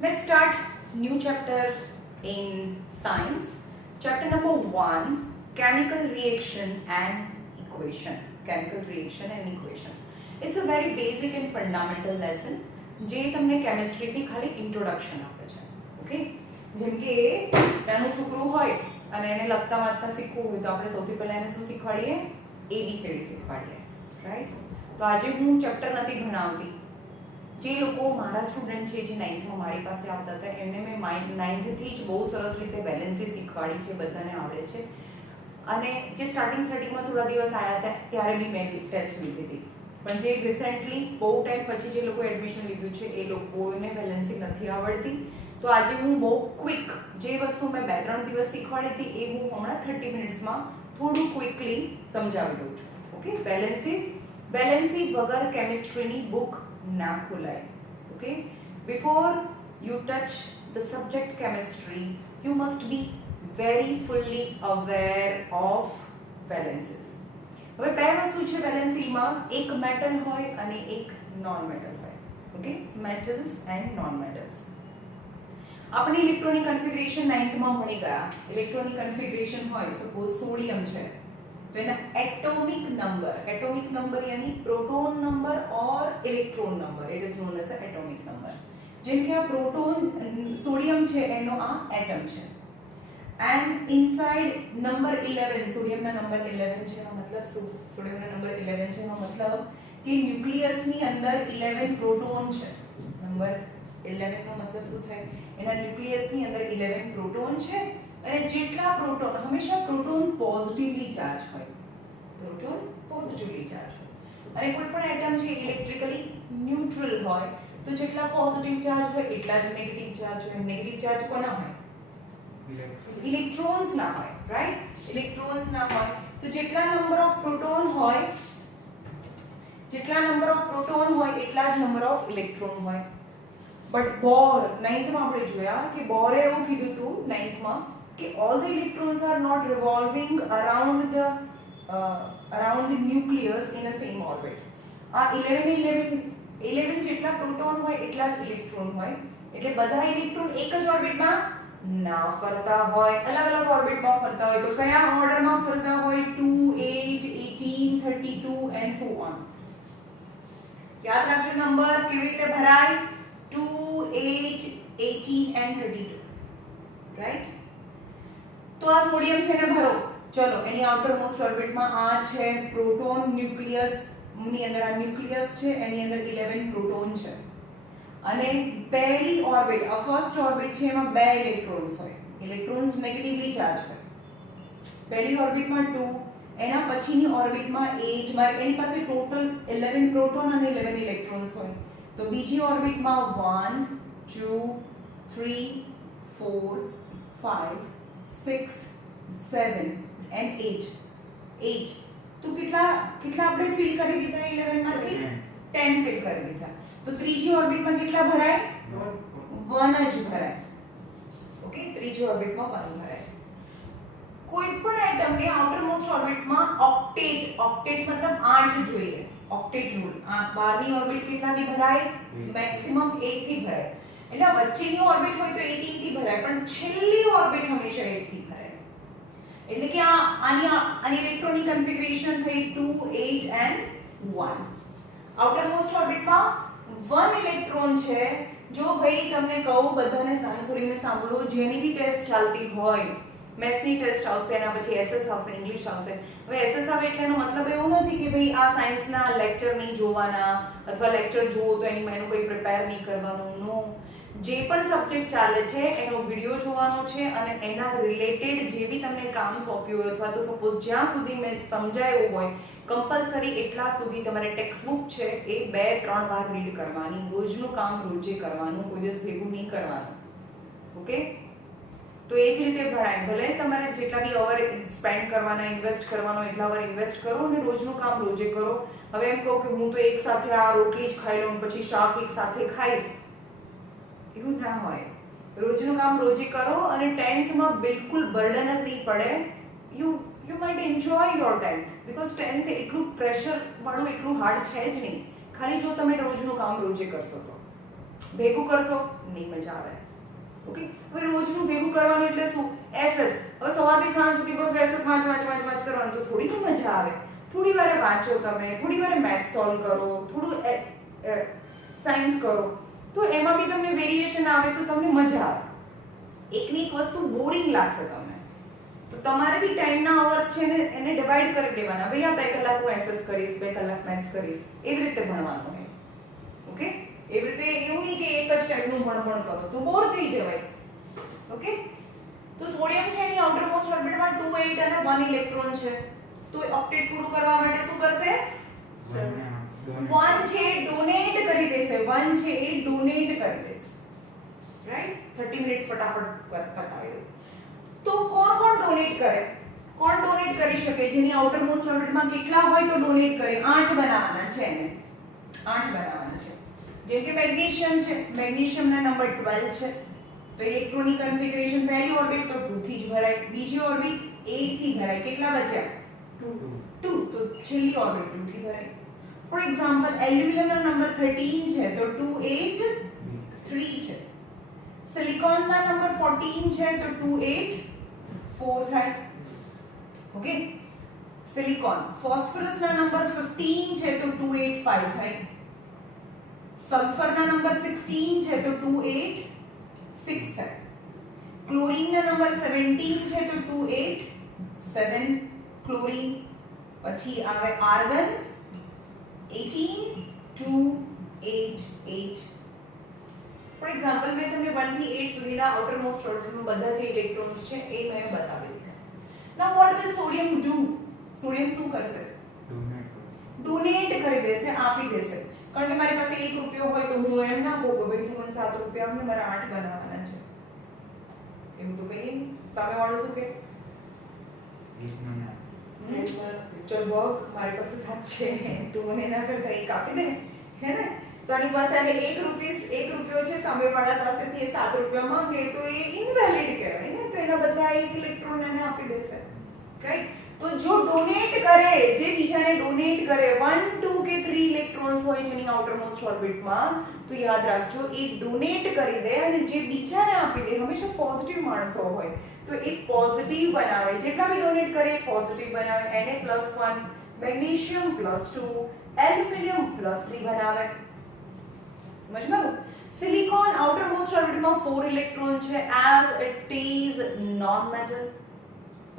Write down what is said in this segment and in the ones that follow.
Let's start new chapter in science. Chapter number 1, chemical reaction and equation. Chemical reaction and equation. It's a very basic and fundamental lesson જે તમને chemistry થી ખાલી introduction આપે છે. Okay, જેમ કે નાનું છોકરું હોય અને એને લખતા વાંચતા શીખવું હોય તો આપણે સૌથી પહેલા એને શું શીખવાડીએ? ABCD શીખવાડીએ, right? તો આજે હું ચેપ્ટર નથી ભણાવતી. જે લોકો મારા સ્ટુડન્ટ છે જે 9th માં મારી પાસે આવતા હતા એમને મેં 9th થી જ બહુ સરસ રીતે બેલેન્સી શીખવાડી છે, બધાને આવડે છે. અને જે સ્ટાર્ટિંગમાં થોડા દિવસ આવ્યા હતા ત્યારે બી મેં ટેસ્ટ લીધી હતી, પણ જે રિસેન્ટલી બહુ ટાઈમ પછી જે લોકો એડમિશન લીધું છે એ લોકોને બેલેન્સી નથી આવડતી. તો આજે હું બહુ ક્વિક જે વસ્તુ મેં 2-3 દિવસ શીખવાડી હતી એ હું હમણાં 30 મિનિટ્સમાં થોડું ક્વિકલી સમજાવી દઉં છું. ઓકે, બેલેન્સી વગર કેમિસ્ટ્રીની બુક ના ખોલાય. Okay, before you touch the subject chemistry you must be very fully aware of balances. હવે બે વસ્તુ છે બેલેન્સીમાં, એક મેટલ હોય અને એક નોન મેટલ હોય. Okay, metals and non metals. આપણે ઇલેક્ટ્રોનિક કન્ફિગરેશન 9th માં ભણી ગયા. ઇલેક્ટ્રોનિક કન્ફિગરેશન હોય, સપોઝ સોડિયમ છે તો એના એટોમિક નંબર યાની proton number or electron number, it is known as atomic number. જેમ કે આ પ્રોટોન સોડિયમ છે એનો આ એટમ છે. And inside number 11, સોડિયમ ના નંબર 11 છે, એનો મતલબ શું? સોડિયમ ના નંબર 11 છે એનો મતલબ કે ન્યુક્લિયસ ની અંદર 11 પ્રોટોન છે. નંબર 11 નો મતલબ શું થાય? એના ન્યુક્લિયસ ની અંદર 11 પ્રોટોન છે અને જેટલા પ્રોટોન, હંમેશા પ્રોટોન પોઝિટિવલી ચાર્જ હોય. પ્રોટોન પોઝિટિવલી ચાર્જ હોય અને કોઈ પણ એટમ છે ઇલેક્ટ્રિકલી ન્યુટ્રલ હોય તો જેટલા પોઝિટિવ ચાર્જ હોય એટલા જ નેગેટિવ ચાર્જ હોય. નેગેટિવ ચાર્જ કોના હોય? ઇલેક્ટ્રોન્સ ના હોય, રાઈટ? ઇલેક્ટ્રોન્સ ના હોય તો જેટલા નંબર ઓફ પ્રોટોન હોય એટલા જ નંબર ઓફ ઇલેક્ટ્રોન હોય. બટ બોર 9th માં આપણે જોયા કે બોરે એવું કીધું હતું 9th માં કે all the electrons are not revolving around the nucleus in a same orbit. આ 11 જેટલા પ્રોટોન હોય એટલા જ ઇલેક્ટ્રોન હોય, એટલે બધા ઇલેક્ટ્રોન એક જ ઓર્બિટમાં ના ફરતા હોય, અલગ ઓર્બિટમાં ફરતા હોય. તો કયા ઓર્ડરમાં ફરતા હોય? 2, 8, 18, 32 and so on. યાદ રાખજો નંબર કેવી રીતે ભરાય? 2, 8, 18 and 32, રાઈટ? તો આ સોડિયમ છે ને ભરો. ચલો, એની આઉટર મોસ્ટ ઓર્બિટમાં આ છે પ્રોટોન, ન્યુક્લિયસ ની અંદર આ ન્યુક્લિયસ છે, એની અંદર 11 પ્રોટોન છે. અને પહેલી ઓર્બિટ, આ ફર્સ્ટ ઓર્બિટ છે એમાં બે ઇલેક્ટ્રોન્સ હોય. ઇલેક્ટ્રોન્સ નેગેટિવલી ચાર્જ હોય. પહેલી ઓર્બિટમાં 2, એના પછીની ઓર્બિટમાં 8, એની પાસે ટોટલ 11 પ્રોટોન અને 11 ઇલેક્ટ્રોન્સ હોય. તો બીજી ઓર્બિટમાં 1, 2, 3, 4, 5, 6, 7 and 8. તો કેટલા આપણે ફિલ કરી દીધા 11 માંથી? 10 ફિલ કરી દીધા. તો ત્રીજી ઓર્બિટમાં કેટલા ભરાય? 1 જ ભરાય. ઓકે, ત્રીજી ઓર્બિટમાં 1 ભરાય. કોઈ પણ એટમને આઉટર મોસ્ટ ઓર્બિટમાં ઓક્ટેટ મતલબ 8 જોઈએ. ઓક્ટેટ રૂલ. 12ની ઓર્બિટ કેટલાથી ભરાય? મેક્સિમમ 8 થી ભરાય. એટલે વચ્ચેની ઓર્બિટ હોય તો 18 થી ભરાય, પણ છેલ્લી ઓર્બિટ હંમેશા 8 થી ભરાય. એટલે કે આની ઇલેક્ટ્રોનિક કન્ફિગરેશન થઈ 2, 8 and 1. આઉટર મોસ્ટ ઓર્બિટમાં 1 ઇલેક્ટ્રોન છે. જો ભાઈ તમને કહું, બધાને કાન ખોલીને સાંભળો, જેની બી ટેસ્ટ ચાલતી હોય, મેથ્સની ટેસ્ટ આવશે, એના પછી એસએસ આવશે, ઇંગ્લિશ આવશે. હવે એસએસ આવે એટલે એનો મતલબ એવો નથી કે ભાઈ આ સાયન્સના લેક્ચર નહીં જોવાના અથવા લેક્ચર જુઓ તો એનું કોઈ પ્રિપેર નહીં કરવાનું. નો, જે પણ સબ્જેક્ટ ચાલે છે એનો વિડિયો જોવાનો છે અને એના રિલેટેડ જે બી તમને કામ સોંપ્યું હોય અથવા તો સપોઝ જ્યાં સુધી મેં સમજાયું હોય કમ્પલસરી એટલા સુધી તમારે ટેક્સ્ટ બુક છે એ 2-3 વાર રીડ કરવાની. રોજનું કામ રોજે કરવાનું, કોઈ દિવસ ભેગું નહીં કરવાનું. ઓકે, તો એ જ રીતે ભણાય. ભલે તમારે જેટલા બી અવર સ્પેન્ડ કરવાના, ઇન્વેસ્ટ કરવાનો એટલા અવર ઇન્વેસ્ટ કરો અને રોજનું કામ રોજે કરો. હવે એમ કહો કે હું તો એક સાથે આ રોટલી જ ખાઈ લઉં પછી શાક એક સાથે ખાઈશ, એવું ના હોય. રોજનું કામ રોજે કરો અને 10th માં બિલકુલ બર્ડન જ નહીં પડે. You might enjoy your 10th because 10th એટલું પ્રેશર વાળું એટલું હાર્ડ છે જ નહીં, ખાલી જો તમે રોજનું કામ રોજે કરશો તો. ભેગું કરશો નહીં મજા આવે. ઓકે, હવે રોજનું ભેગું કરવાનું એટલે શું? SS. હવે સવારથી સાંજ સુધી બસ SS વાંચ કરવાનું તો થોડી તો મજા આવે. થોડી વારે વાંચો તમે, થોડી વારે મેથ સોલ્વ કરો, થોડું સાયન્સ કરો, તો એમાં બી તમને વેરિએશન આવે તો તમને મજા આવે. એકની એક વસ્તુ બોરિંગ લાગશે તમને તો તમારે બી ટાઈમના અવર્સ છે ને એને ડિવાઈડ કરી દેવાના. ભાઈ આ 2 કલાક હું SS કરીશ, 2 કલાક મેથ્સ કરીશ, એવી રીતે ભણવાનું હોય. ઓકે, એવી રીતે એવું નહીં કે એક જ ટાઈપનું ભણ કરો તો બોર થઈ જવાય. ઓકે, તો સોડિયમ છે એની આઉટર મોસ્ટ ઓર્બિટમાં 2 8 અને 1 ઇલેક્ટ્રોન છે. તો ઓક્ટેટ પૂરું કરવા માટે શું કરશે? 1 છે ડોનેટ કરી દેશે, 1 છે એ ડોનેટ કરી દેશે. રાઈટ, 30 મિનિટ્સ ફટાફટ પતાવી દો. તો કોણ ડોનેટ કરે? કોણ ડોનેટ કરી શકે? જેની આઉટર મોસ્ટ ઓર્બિટમાં કેટલા હોય તો ડોનેટ કરે? 8 બનાવવાના છે એને, 8 બનાવવાના છે. જેમ કે મેગ્નેશિયમ છે, મેગ્નેશિયમના નંબર 12 છે તો ઇલેક્ટ્રોનિક કન્ફિગરેશન પહેલી ઓર્બિટ તો 2 થી જ ભરાય, બીજી ઓર્બિટ 8 થી ભરાય. કેટલા બચ્યા? 2. તો છેલ્લી ઓર્બિટ 2 થી ભરાય. ફોર એક્ઝામ્પલ એલ્યુમિનિયમના નંબર 13 છે તો 2 8 3 છે. સિલિકોનના નંબર 14 છે તો 2 8 4 થાય. Okay, silicon. ફોસ્ફરસના નંબર 15 છે તો 2 8 5 થાય. સલ્ફરના નંબર 16 છે તો 2 8 6 થાય. ક્લોરીનના નંબર 17 છે તો 2 8 7 ક્લોરીન. પછી આવે આર્ગન 18 2 8 8. ફોર એક્ઝામ્પલ મેં તમને 1 થી 8 સુધીના આઉટર મોસ્ટ ઓર્બિટમાં બધા જે ઇલેક્ટ્રોન્સ છે એ મેં બતાવી દીધા. નાઉ what will sodium do? Sodium શું કરશે? ડોનેટ કરી દેશે, આપી દેશે. કારણ કે મારી પાસે 1 રૂપિયો હોય તો હું એમ ના કહું કે ભાઈ તું મને 7 રૂપિયા આપને, મારે 8 બનાવવાના છે. એવું તો કહીએ નહીં. સામે વાળો શું કહે? ચલ બગ, મારી પાસે 7 છે, તું મને એના કરતા 1 આપી દે, હે ને? તો આની પાસે એટલે 1 રૂપિયો છે, સામેવાળા પાસેથી એ 7 રૂપિયા માંગે તો એ ઇનવેલિડ કહેવાય ને, તો એના બદલે આ 1 ઇલેક્ટ્રોન એને આપી દેશે. રાઈટ, તો જો ડોનેટ કરે, જે બીજાને ડોનેટ કરે 1 2 કે 3 ઇલેક્ટ્રોન્સ હોય જેની આઉટર મોસ્ટ ઓર્બિટમાં, તો યાદ રાખજો એ ડોનેટ કરી દે અને જે બીજાને આપી દે હંમેશા પોઝિટિવ માણસો હોય તો એ પોઝિટિવ બનાવે. જેટલા બી ડોનેટ કરે એ પોઝિટિવ બનાવે. Na+1, મેગ્નેશિયમ +2, એલ્યુમિનિયમ +3 બનાવે. સમજમાં? સિલિકોન આઉટર મોસ્ટ ઓર્બિટમાં 4 ઇલેક્ટ્રોન છે as it is non metal.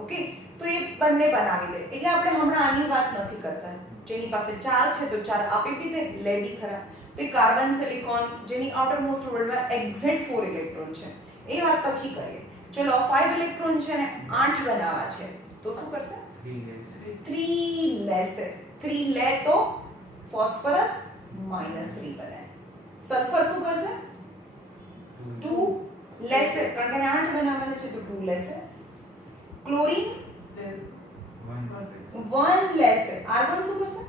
Okay, તો એ બંને બનાવી દે. એટલે આપણે હમણાં આની વાત નથી કરતા. જેની પાસે 4 છે તો 4 આપી બી દે, લેડી ખરા. તો એ કાર્બન સિલિકોન જેની આઉટર મોસ્ટ ઓર્બિટમાં એક્ઝેક્ટ 4 ઇલેક્ટ્રોન છે એ વાત પછી કરીએ. ચલો 5 ઇલેક્ટ્રોન છે ને 8 બનાવવા છે તો શું કરશે? 3 લેશે. 3 લે તો ફોસ્ફરસ -3 બને. સલ્ફર શું કરશે? 2 લેશે, કારણ કે 8 બનાવવાના છે તો 2 લેશે. ક્લોરીન 1 લેશે. આર્ગન શું કરશે?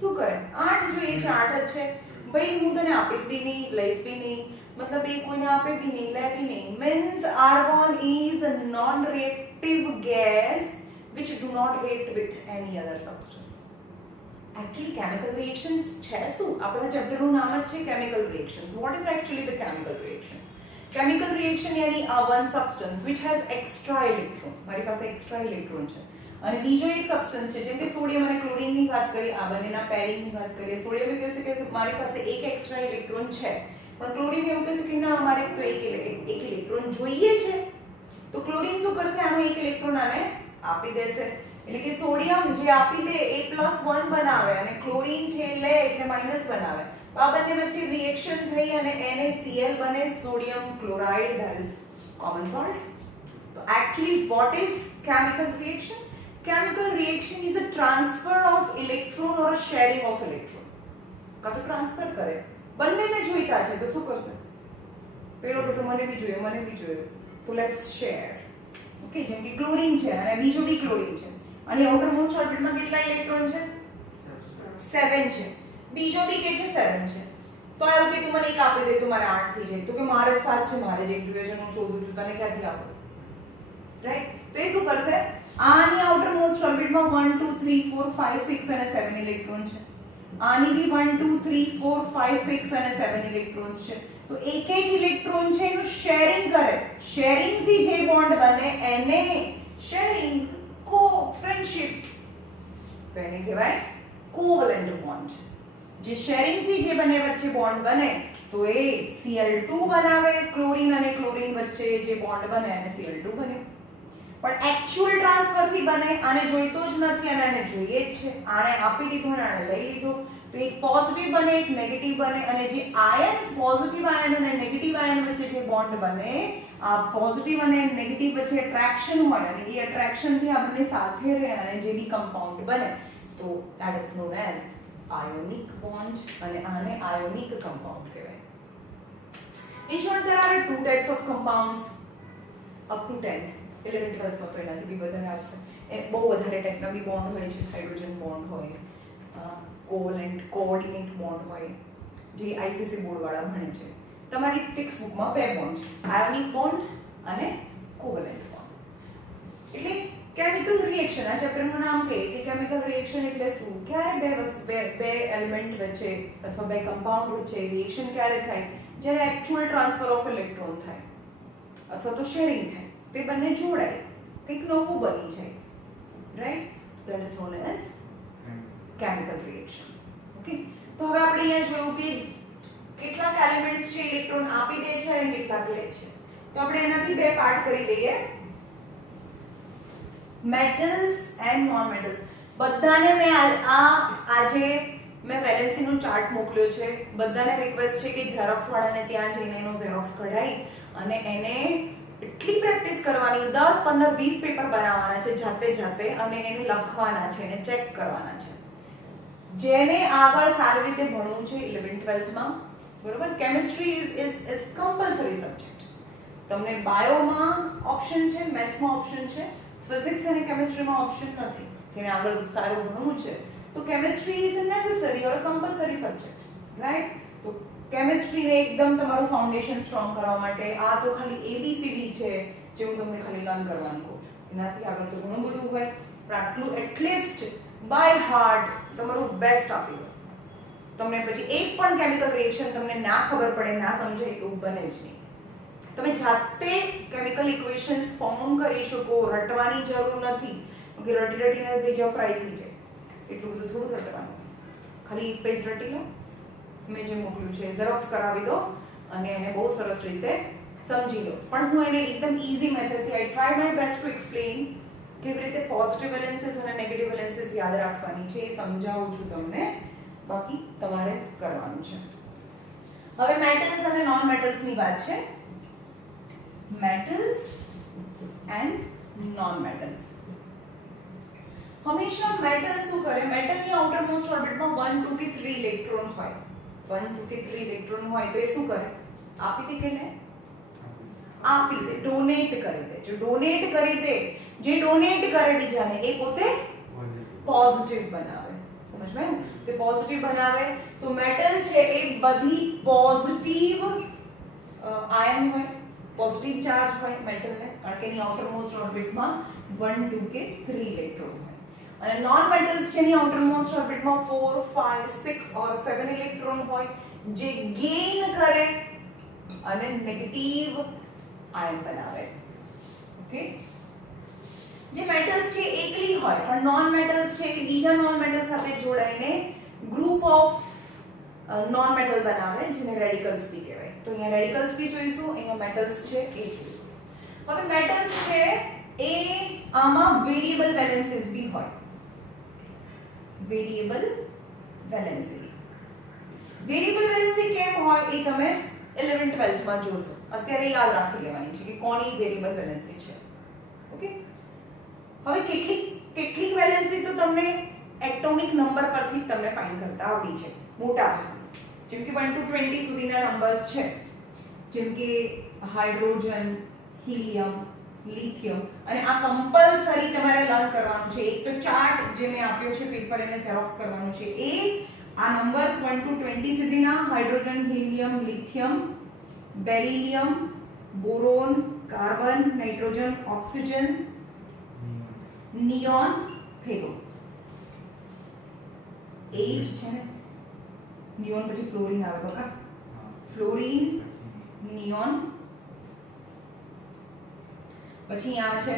શું કરે? 8 જોઈએ છે, 8 જ છે ભાઈ, હું તને આપીશ બી નહીં, લઈશ બી નહીં, મતલબ એ કોઈને આપે બી નહીં, લે બી નહીં. means argon is a non-reactive gas which do not react with any other substance. Actually chemical reactions છે શું? આપણા ચેપ્ટરનું નામ જ છે chemical reactions. What is actually the chemical reaction? Chemical reaction यानी one substance which has extra electron. મારી પાસે extra electron છે અને બીજો એક સબસ્ટન્સ છે, જેમ કે સોડિયમ અને ક્લોરીન ની વાત કરી, આ બંનેના પેરિંગ ની વાત કરીએ. સોડિયમ એ કહેશે કે મારી પાસે એક એક્સ્ટ્રા ઇલેક્ટ્રોન છે, પણ ક્લોરીન એવું કહેશે કે ના અમારે તો એક ઇલેક્ટ્રોન જોઈએ છે. તો ક્લોરીન શું કરશે? આનો એક ઇલેક્ટ્રોન આને આપી દેશે. એટલે કે સોડિયમ જે આપી દે એ +1 બનાવે અને ક્લોરીન છે લે એટલે માઈનસ બનાવે. તો આ બંને વચ્ચે રિએક્શન થઈ અને NaCl બને, sodium chloride, that is common salt. તો actually what is chemical reaction? Chemical reaction is a transfer of electron or a sharing of electron. કા તો ટ્રાન્સફર કરે, બંનેને જોઈતા છે તો શું કરશે? પેલો કહેશે મને બી જોઈએ, મને બી જોઈએ, તો લેટ્સ શેર. ઓકે, જેમ કે ક્લોરીન છે અને બીજો બી ક્લોરીન છે અને આઉટર મોસ્ટ ઓર્બિટમાં કેટલા ઇલેક્ટ્રોન છે? 7 છે. બીજો બી કે છે 7 છે. તો આવું કે તું મને એક આપી દે તો મારે 8 થઈ જાય. તો કે મારે 7 છે, મારે જ એક જોઈએ છે, હું શોધું છું, તને ક્યાંથી આપું? રાઈટ, તો એ શું કરશે? આની આઉટર મોસ્ટ ઓર્બિટમાં 1 2 3 4 5 6 અને 7 ઇલેક્ટ્રોન છે. આની બી 1 2 3 4 5 6 અને 7 ઇલેક્ટ્રોન્સ છે. તો એક એક ઇલેક્ટ્રોન છે એનું શેરિંગ કરે. શેરિંગ થી જે બોન્ડ બને એને શેરિંગ કો ફ્રેન્ડશિપ, તો એને કહેવાય કોવેલેન્ટ બોન્ડ. જે શેરિંગ થી જે બંને વચ્ચે બોન્ડ બને તો એ Cl2 બનાવે. ક્લોરીન અને ક્લોરીન વચ્ચે જે બોન્ડ બને એને Cl2 બને. પણ એક્ચ્યુઅલ ટ્રાન્સફર થી બને આને જોઈતો જ નથી અને આને જોઈએ જ છે. આને આપી દીધો અને આને લઈ લીધો તો એક પોઝિટિવ બને એક નેગેટિવ બને. અને જે આયન્સ પોઝિટિવ આયન અને નેગેટિવ આયન વચ્ચે જે બોન્ડ બને આ પોઝિટિવ અને નેગેટિવ વચ્ચે એટ્રેક્શન હોય અને એ એટ્રેક્શન થી આ બંને સાથે રહે અને જે બી કમ્પાઉન્ડ બને તો that is known as ionic bond અને આને ionic compound કહેવાય. In short, there are two types of compounds up to 10th 11th 12th માં તો એનાથી બી વધારે આવશે. એ બહુ વધારે ટાઈપના બી બોન્ડ હોય છે. હાઇડ્રોજન બોન્ડ હોય, કોવેલેન્ટ કોઓર્ડિનેટ બોન્ડ હોય, જે આઈસીસી બોર્ડ વાળા ભણે છે. તમારી ટેક્સ્ટ બુકમાં બે બોન્ડ છે, આયોનિક બોન્ડ અને કોવેલેન્ટ બોન્ડ. એટલે કેમિકલ રિએક્શન આ ચેપ્ટરનું નામ કહે કે કેમિકલ રિએક્શન એટલે શું? ક્યારે બે એલિમેન્ટ વચ્ચે અથવા બે કમ્પાઉન્ડ વચ્ચે રિએક્શન ક્યારે થાય? જ્યારે એક્ચ્યુઅલ ટ્રાન્સફર ઓફ ઇલેક્ટ્રોન થાય અથવા તો શેરિંગ થાય, તે બંને જોડાય, કંઈક નવું બની જાય, right? That is known as chemical reaction. Okay, તો હવે આપણે અહીંયા જોયું કે કેટલાક એલિમેન્ટ્સ છે ઇલેક્ટ્રોન આપી દે છે અને કેટલાક લે છે. તો આપણે એનાથી બે પાર્ટ કરી દઈએ, મેટલ્સ એન્ડ નોન મેટલ્સ. બધાને મેં આજે મેં વેલેન્સી નો ચાર્ટ મોકલ્યો છે. બધાને રિક્વેસ્ટ છે કે ઝેરોક્સ વાળાને ત્યાં જઈને એનો ઝેરોક્સ કઢાઈ અને એને એટલી પ્રેક્ટિસ કરવાની, 10 15 20 પેપર બનાવવાના છે જાતે અને એને લખવાના છે, એને ચેક કરવાના છે. જેને આગળ સારી રીતે ભણવું છે 11th 12th માં, બરોબર, કેમિસ્ટ્રી ઇઝ કમ્પલસરી સબ્જેક્ટ. તમને બાયોમાં ઓપ્શન છે, મેથ્સમાં ઓપ્શન છે, ફિઝિક્સ અને કેમિસ્ટ્રીમાં ઓપ્શન નથી. જેને આગળ સારું ભણવું છે તો chemistry is necessary or compulsory subject, right? તો કેમિસ્ટ્રીને એકદમ તમારું ફાઉન્ડેશન સ્ટ્રોંગ કરવા માટે આ તો ખાલી એબીસીડી છે જે હું તમને ખાલી લર્ન કરવાનું કહું છું. એનાથી આગળ તો ઘણું બધું હોય, પણ આટલું એટલીસ્ટ બાય હાર્ટ તમારું બેસ્ટ આપી દો. તમને પછી એક પણ કેમિકલ રિએક્શન તમને ના ખબર પડે, ના સમજાય એવું બને જ નહીં. તમે જાતે કેમિકલ ઇક્વેશન્સ ફોર્મ કરી શકો, રટવાની જરૂર નથી. કે રટીને પેજ ફ્રાય થઈ જાય, એટલું બધું થોડું રટવાનું. ખાલી એક પેજ રટી લો, મેં જે મોકલ્યું છે ઝેરોક્સ કરાવી દો અને એને બહુ સરસ રીતે સમજી લો. પણ હું એને એકદમ ઈઝી મેથડથી I try my best to explain કેવી રીતે પોઝિટિવ વેલેન્સીસ અને નેગેટિવ વેલેન્સીસ યાદ રાખવાની છે એ સમજાવું છું તમને. બાકી તમારે કરવાનું છે. હવે મેટલ્સ અને નોન મેટલ્સની વાત છે. Metals and non metals. હંમેશા મેટલ શું કરે? મેટલની આઉટર મોસ્ટ ઓર્બિટમાં 1 2 કે 3 ઇલેક્ટ્રોન હોય. 1 2 કે 3 ઇલેક્ટ્રોન હોય તો એ શું કરે? આપી દે કે લે? આપી દે, ડોનેટ કરી દે. જો ડોનેટ કરી દે, જે ડોનેટ કરે બીજાને એ પોતે પોઝિટિવ બનાવે. સમજમાં? તે પોઝિટિવ બનાવે. તો મેટલ છે એ બધી પોઝિટિવ આયન હોય, પોઝિટિવ ચાર્જ હોય મેટલને, કારણ કે એની આઉટર મોસ્ટ ઓર્બિટમાં 1 2 કે 3 ઇલેક્ટ્રોન હોય. અને નોન મેટલ્સ જેની આઉટર મોસ્ટ ઓર્બિટમાં 4 5 6 ઓર 7 ઇલેક્ટ્રોન હોય, જે ગેઇન કરે અને નેગેટિવ આયન બનાવે. ઓકે, જે મેટલ્સ છે એકલી હોય, પણ નોન મેટલ્સ છે એ બીજા નોન મેટલ સાથે જોડાઈને ગ્રુપ ઓફ નોન મેટલ બનાવે, જેને રેડિકલ્સ બી કહેવાય. તો અહીંયા રેડિકલ્સ બી જોઈશું, અહીંયા મેટલ્સ છે એ જોઈશું. હવે મેટલ્સ છે એ આમાં વેરિએબલ વેલેન્સીસ બી હોય. Variable valency. વેરિએબલ વેલેન્સી કેમ હોય એ તમે 11th 12th માં જોશો. અત્યારે યાદ રાખી લેવાની છે કે કોની વેરિએબલ વેલેન્સી છે. ઓકે, હવે કેટલીક વેલેન્સી તો તમને એટોમિક નંબર પરથી તમને ફાઇન્ડ કરતા આવડી છે, મોટા ભાગની. જેમ કે 1 to 20 સુધીના નંબર્સ છે, જેમ કે હાઇડ્રોજન, હિલિયમ, લિથિયમ. અને આ કમ્પલસરી તમારે લર્ન કરવાનું છે. એક તો ચાર્ટ જે મેં આપ્યો છે પેપર, એને ઝેરોક્સ કરવાનું છે. એ આ નંબર્સ 1 to 20 સુધીના hydrogen, helium, lithium, beryllium, boron, carbon, nitrogen, oxygen, neon, થેલો. 8 છે ને, નિયોન પછી ફ્લોરિન આવે બકા, ફ્લોરિન, નિયોન, પછી આવે છે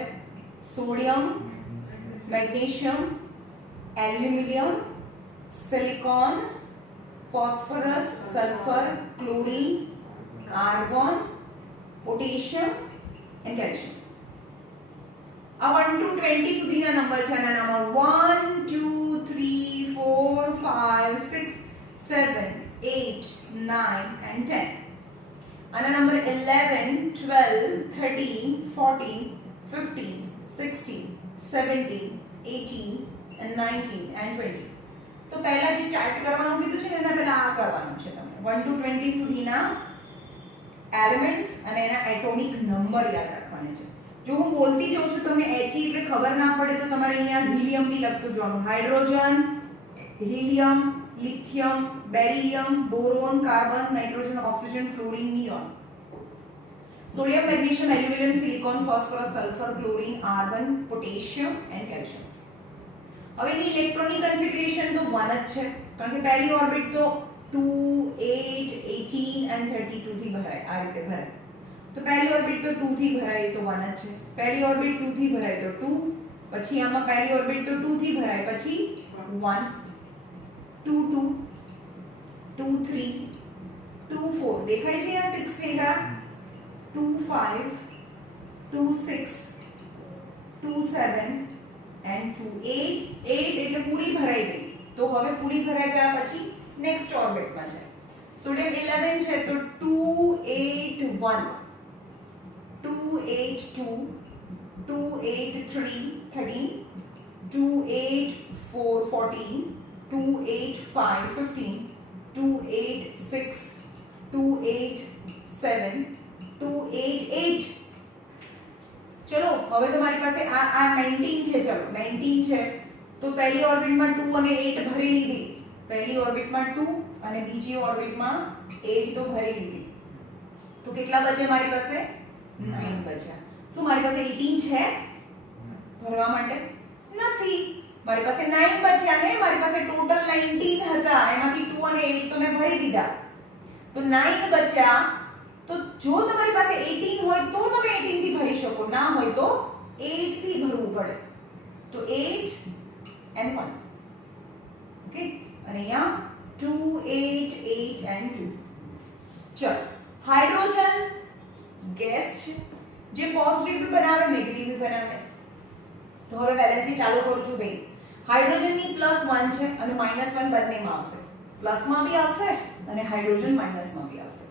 sodium, magnesium, aluminium, silicon, phosphorus, sulphur, chlorine, argon, potassium and calcium. આ 1 to 20 સુધીના નંબર છે. આના નામમાં 1 2 3 4 5 6 7 8 9 and 10. આના નંબર 11 12 13 14 15 16 17 18 and 19 and 20. તો પહેલા જે ચાર્ટ કરવાનું કીધું છે ને એના પહેલા આ કરવાનું છે તમને. 1 to 20 સુધીના એલિમેન્ટ્સ અને એના એટોમિક નંબર યાદ રાખવાના છે. જો હું બોલતી જાઉં છું તમને He એટલે ખબર ના પડે તો તમારે અહીંયા હિલિયમ બી લખતું જવાનું. Hydrogen, helium, lithium, beryllium, boron, carbon, nitrogen, oxygen, fluorine, neon, sodium, magnesium, aluminium, silicon, phosphorus, sulphur, chlorine, argon, potassium and calcium. હવે એની ઇલેક્ટ્રોનિક કન્ફિગરેશન તો 1 જ છે કારણ કે પહેલી ઓર્બિટ તો 2 8 18 and 32 થી ભરાય. આ રીતે ભરાય તો પહેલી ઓર્બિટ તો 2 થી ભરાય તો 1 જ છે. પહેલી ઓર્બિટ 2 થી ભરાય તો 2, પછી આમાં પહેલી ઓર્બિટ તો 2 થી ભરાય પછી 1 2 2 2 3 2 4 દેખાય છે આ 6 થેલા 2 5 2 6 2 7 and 2 8 8 એટલે પૂરી ભરાઈ ગઈ. તો હવે પૂરી ભરાઈ ગયા પછી નેક્સ્ટ ઓર્બિટમાં જાય. સોડિયમ 11 છે તો 2 8 1 2 8 2 2 8 3 13 2 8 4 14 2 8 5 15 2 8 6 2 8 7 2 8 8. ચલો હવે તમારી પાસે આ 19 છે. ચલો 19 છે તો પહેલી ઓર્બિટમાં 2 અને 8 ભરી લીધી. પહેલી ઓર્બિટમાં 2 અને બીજી ઓર્બિટમાં 8 તો ભરી લીધી. તો કેટલા બચે મારી પાસે? 9 બચ્યા. શું મારી પાસે 18 છે ભરવા માટે? નથી. મારી પાસે 9 બચ્યા ને મારી પાસે ટોટલ 19 હતા એમાંથી 2 અને 8 તો મેં ભરી દીધા. તો 9 બચ્યા. તો જો તમારી પાસે 18 હોય તો તમે 18 થી ભરી શકો, ના હોય તો 8 થી ભરવું પડે. તો 8 and 1. ઓકે અને અહીંયા 2 8 8 and 2. ચલો હાઇડ્રોજન ગેસ છે જે પોઝિટિવ બી બનાવે નેગેટિવ બી બનાવે. તો હવે બેલેન્સિંગ ચાલુ કરું છું ભાઈ. હાઇડ્રોજનની +1 છે અને -1 બંનેમાં આવશે. પ્લસમાં બી આવશે અને હાઇડ્રોજન માઇનસમાં બી આવશે.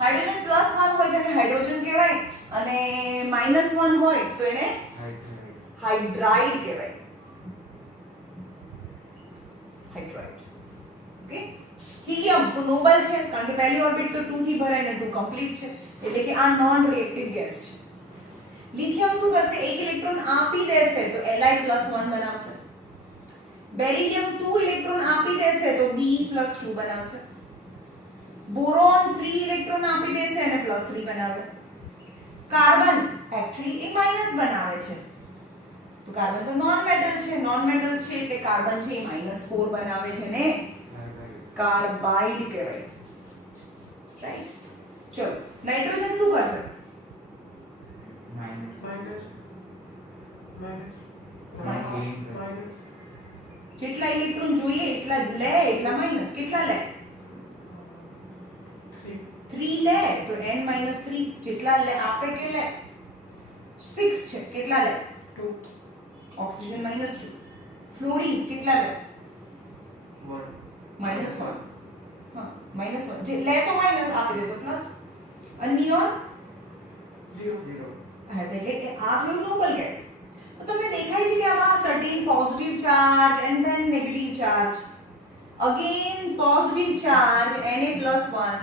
હાઇડ્રોજન +1 હોય તો એને હાઇડ્રોજન કહેવાય અને -1 હોય તો એને હાઇડ્રાઇડ કહેવાય. હાઇડ્રાઇડ. ઓકે. હિલિયમ તો નોબલ છે કારણ કે પહેલી ઓર્બિટ તો 2 થી ભરાય ને 2 કમ્પ્લીટ છે એટલે કે આ નોન રિએક્ટિવ ગેસ છે. લિથિયમ શું કરશે? એક ઇલેક્ટ્રોન આપી દેશે તો Li+1 બનાવશે. બેરિલિયમ 2 ઇલેક્ટ્રોન આપી દેશે તો B+2 બનાવશે. બોરોન 3 ઇલેક્ટ્રોન આપી દેશે અને +3 બનાવે. કાર્બન એક્ચ્યુઅલી એ માઈનસ બનાવે છે તો કાર્બન તો નોન મેટલ છે. નોન મેટલ્સ છે એટલે કાર્બન છે એ -4 બનાવે છે ને કાર્બાઇડ કહેવાય. રાઈટ. ચલો નાઇટ્રોજન શું કરશે? જેટલા ઇલેક્ટ્રોન જોઈએ એટલા લે એટલા માઈનસ. કેટલા લે? 3 લે તો n-3 જેટલા લે આપે કે લે 6 છે. કેટલા લે? 2. ઓક્સિજન -2. ફ્લોરિન કેટલા લે? 1. -1. હા -1 જે લે તો માઈનસ આપી દે તો પ્લસ. અને નિયોન 0. હા એટલે આ થયું નોબલ ગેસ. તો તમને દેખાય છે કે આમાં certain positive charge and then negative charge. Again positive charge Na+1,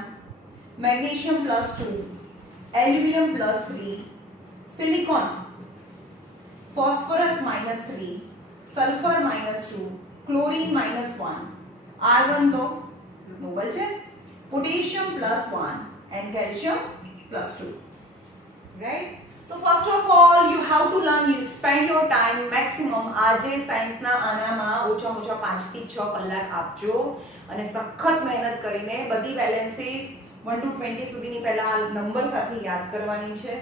magnesium +2, aluminium +3, silicon, phosphorus -3, sulfur -2, chlorine -1, argon તો નોબલ છે, potassium +1 and calcium +2. Right? So first of all you have to learn, you spend your time maximum આજે સાયન્સના આનામાં ઓછામાં ઓછા 5 થી 6 કલાક આપજો અને સખત મહેનત કરીને બધી વેલેન્સીસ 1 to 20 સુધીની પહેલા આ નંબર સાથે યાદ કરવાની છે.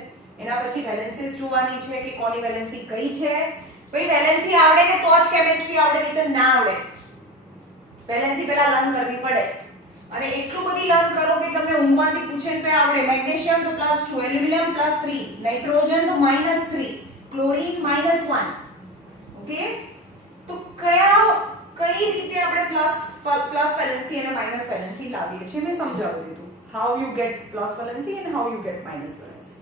એના પછી વેલેન્સીસ જોવાની છે કે કોની વેલેન્સી કઈ છે. ભાઈ વેલેન્સી આવડે ને તો જ કેમિસ્ટ્રી આવડે, નહીં તો ના આવડે. વેલેન્સી પહેલા લર્ન કરવી પડે અને એટલું બધી લર્ન કરો કે તમને ઊંઘમાંથી પૂછે તો આવડે. મેગ્નેશિયમ તો +2, એલ્યુમિનિયમ +3, નાઇટ્રોજન તો -3, ક્લોરીન -1. ઓકે, તો કઈ રીતે આપણે પ્લસ વેલેન્સી અને માઈનસ વેલેન્સી લાવીએ છીએ મેં સમજાવી દીધું. How you get plus valency and how you get minus valency.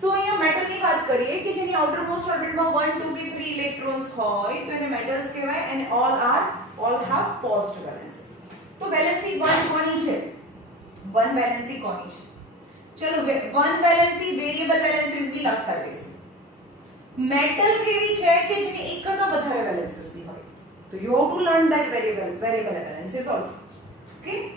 So અહીંયા મેટલની વાત કરીએ કે જેની આઉટરમોસ્ટ ઓર્બિટમાં 1 2 કે 3 ઇલેક્ટ્રોન્સ હોય તો એને મેટલ્સ કહેવાય અને ઓલ have પોઝિટિવ વેલેન્સી. તો વેલેન્સી 1 કોની છે? 1 વેલેન્સી કોની છે? ચલો 1 વેલેન્સી વેરિએબલ વેલેન્સીસ બી લખતા જઈશું. મેટલ કેવી છે કે જેની એક કરતા વધારે વેલેન્સીસ બી હોય. તો you have to learn that variable valencies also. Okay.